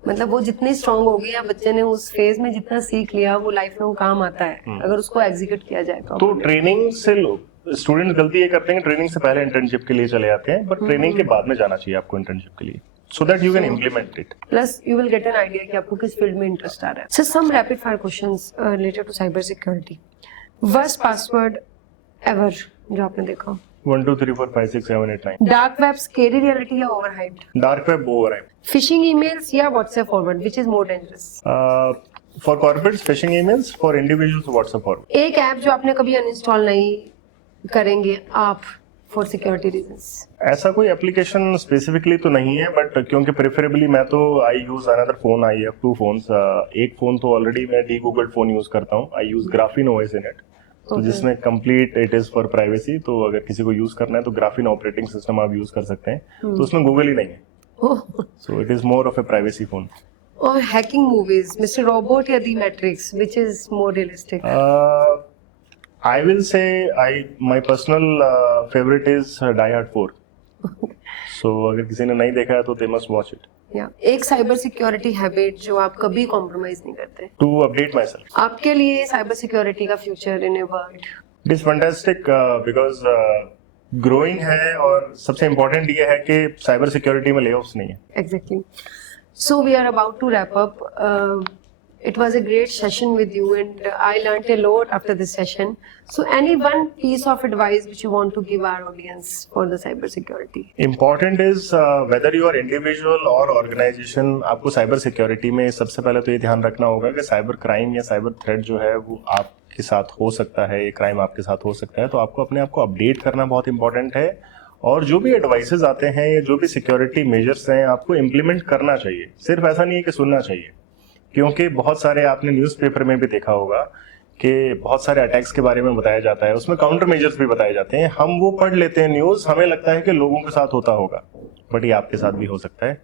मतलब वो जितनी स्ट्रांग होगी या बच्चे ने उस फेज में जितना सीख लिया वो लाइफ लॉन्ग काम आता है अगर उसको एग्जीक्यूट किया जाए। तो ट्रेनिंग से स्टूडेंट गलती ये करते हैं कि ट्रेनिंग से पहले इंटर्नशिप के लिए चले जाते हैं, बट ट्रेनिंग के बाद में जाना चाहिए आपको इंटर्नशिप के लिए, so that you can implement it. Plus you will get an idea कि आपको किस फील्ड में इंटरेस्ट आ रहा है। So some rapid fire questions related to cyber security. Worst password ever जो आपने देखा? 1 2 3 4 5 6 7 8 9. Dark web scary reality या overhyped? Dark web overhyped. Phishing emails या WhatsApp forward, which is more dangerous? For corporates, phishing emails. For individuals, WhatsApp forward. एक app जो आपने कभी uninstall नहीं करेंगे आप फॉर सिक्योरिटी रीजंस? ऐसा कोई एप्लीकेशन स्पेसिफिकली तो नहीं है, बट क्योंकि प्रेफरेबली मैं तो I use another phone, I have 2 phones. एक फोन तो ऑलरेडी मैं डीगूगल्ड फोन यूज करता हूँ, I use Graphene OS in it, तो जिसमें complete it is for privacy. तो अगर किसी को यूज करना है तो ग्राफीन ऑपरेटिंग सिस्टम आप यूज कर सकते हैं, तो उसमें गूगल ही नहीं है, so it is more of a privacy phone. और हैकिंग मूवीज, मिस्टर रोबोट या the matrix, which is more realistic? I will say my personal favorite is Die Hard 4. So अगर किसी ने नहीं देखा है तो they must watch it. एक साइबर सिक्योरिटी हैबिट जो आप कभी कॉम्प्रोमाइज नहीं करते? To update myself. आपके लिए साइबर सिक्योरिटी का future in a world? It is fantastic because growing है और सबसे important ये है कि साइबर सिक्योरिटी में layoffs नहीं है. Exactly. So we are about to wrap up. It was a great session with you and I learned a lot after this session. So any one piece of advice which you want to give our audience for the cyber security? Important is whether you are individual or organization, आपको cyber security में सबसे पहले तो ये ध्यान रखना होगा कि साइबर क्राइम या साइबर थ्रेट जो है वो आपके साथ हो सकता है, ये क्राइम आपके साथ हो सकता है, तो आपको अपने आप को अपडेट करना बहुत इंपॉर्टेंट है। और जो भी एडवाइसेस आते हैं या जो भी सिक्योरिटी मेजर्स हैं आपको इम्प्लीमेंट करना चाहिए, सिर्फ ऐसा नहीं है कि सुनना चाहिए, क्योंकि बहुत सारे आपने न्यूज़पेपर में भी देखा होगा कि बहुत सारे अटैक्स के बारे में बताया जाता है, उसमें काउंटर मेजर्स भी बताए जाते हैं। हम वो पढ़ लेते हैं न्यूज़, हमें लगता है कि लोगों के साथ होता होगा, बट ये आपके साथ भी हो सकता है।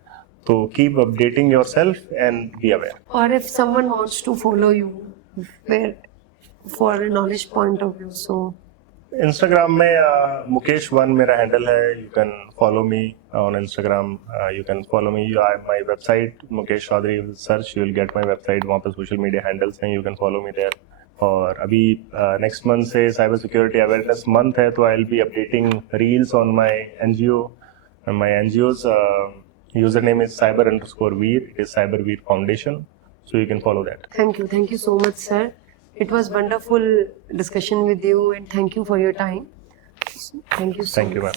तो keep updating yourself and be aware. और if someone wants to follow you where for a knowledge point of view, so Instagram में मुकेश 1 मेरा हैंडल है, you can follow me on Instagram, you can follow me my website Mukesh Chaudhary, search you will get my website, वहाँ पे social media handles हैं, you can follow me there. और अभी next month से cyber security awareness month है, तो I will be updating reels on my NGO, my NGO's user name is cyber_veer, it is cyberveer foundation, so you can follow that. thank you so much sir. It was wonderful discussion with you, and thank you for your time. Thank you so Thank you, much. ma'am.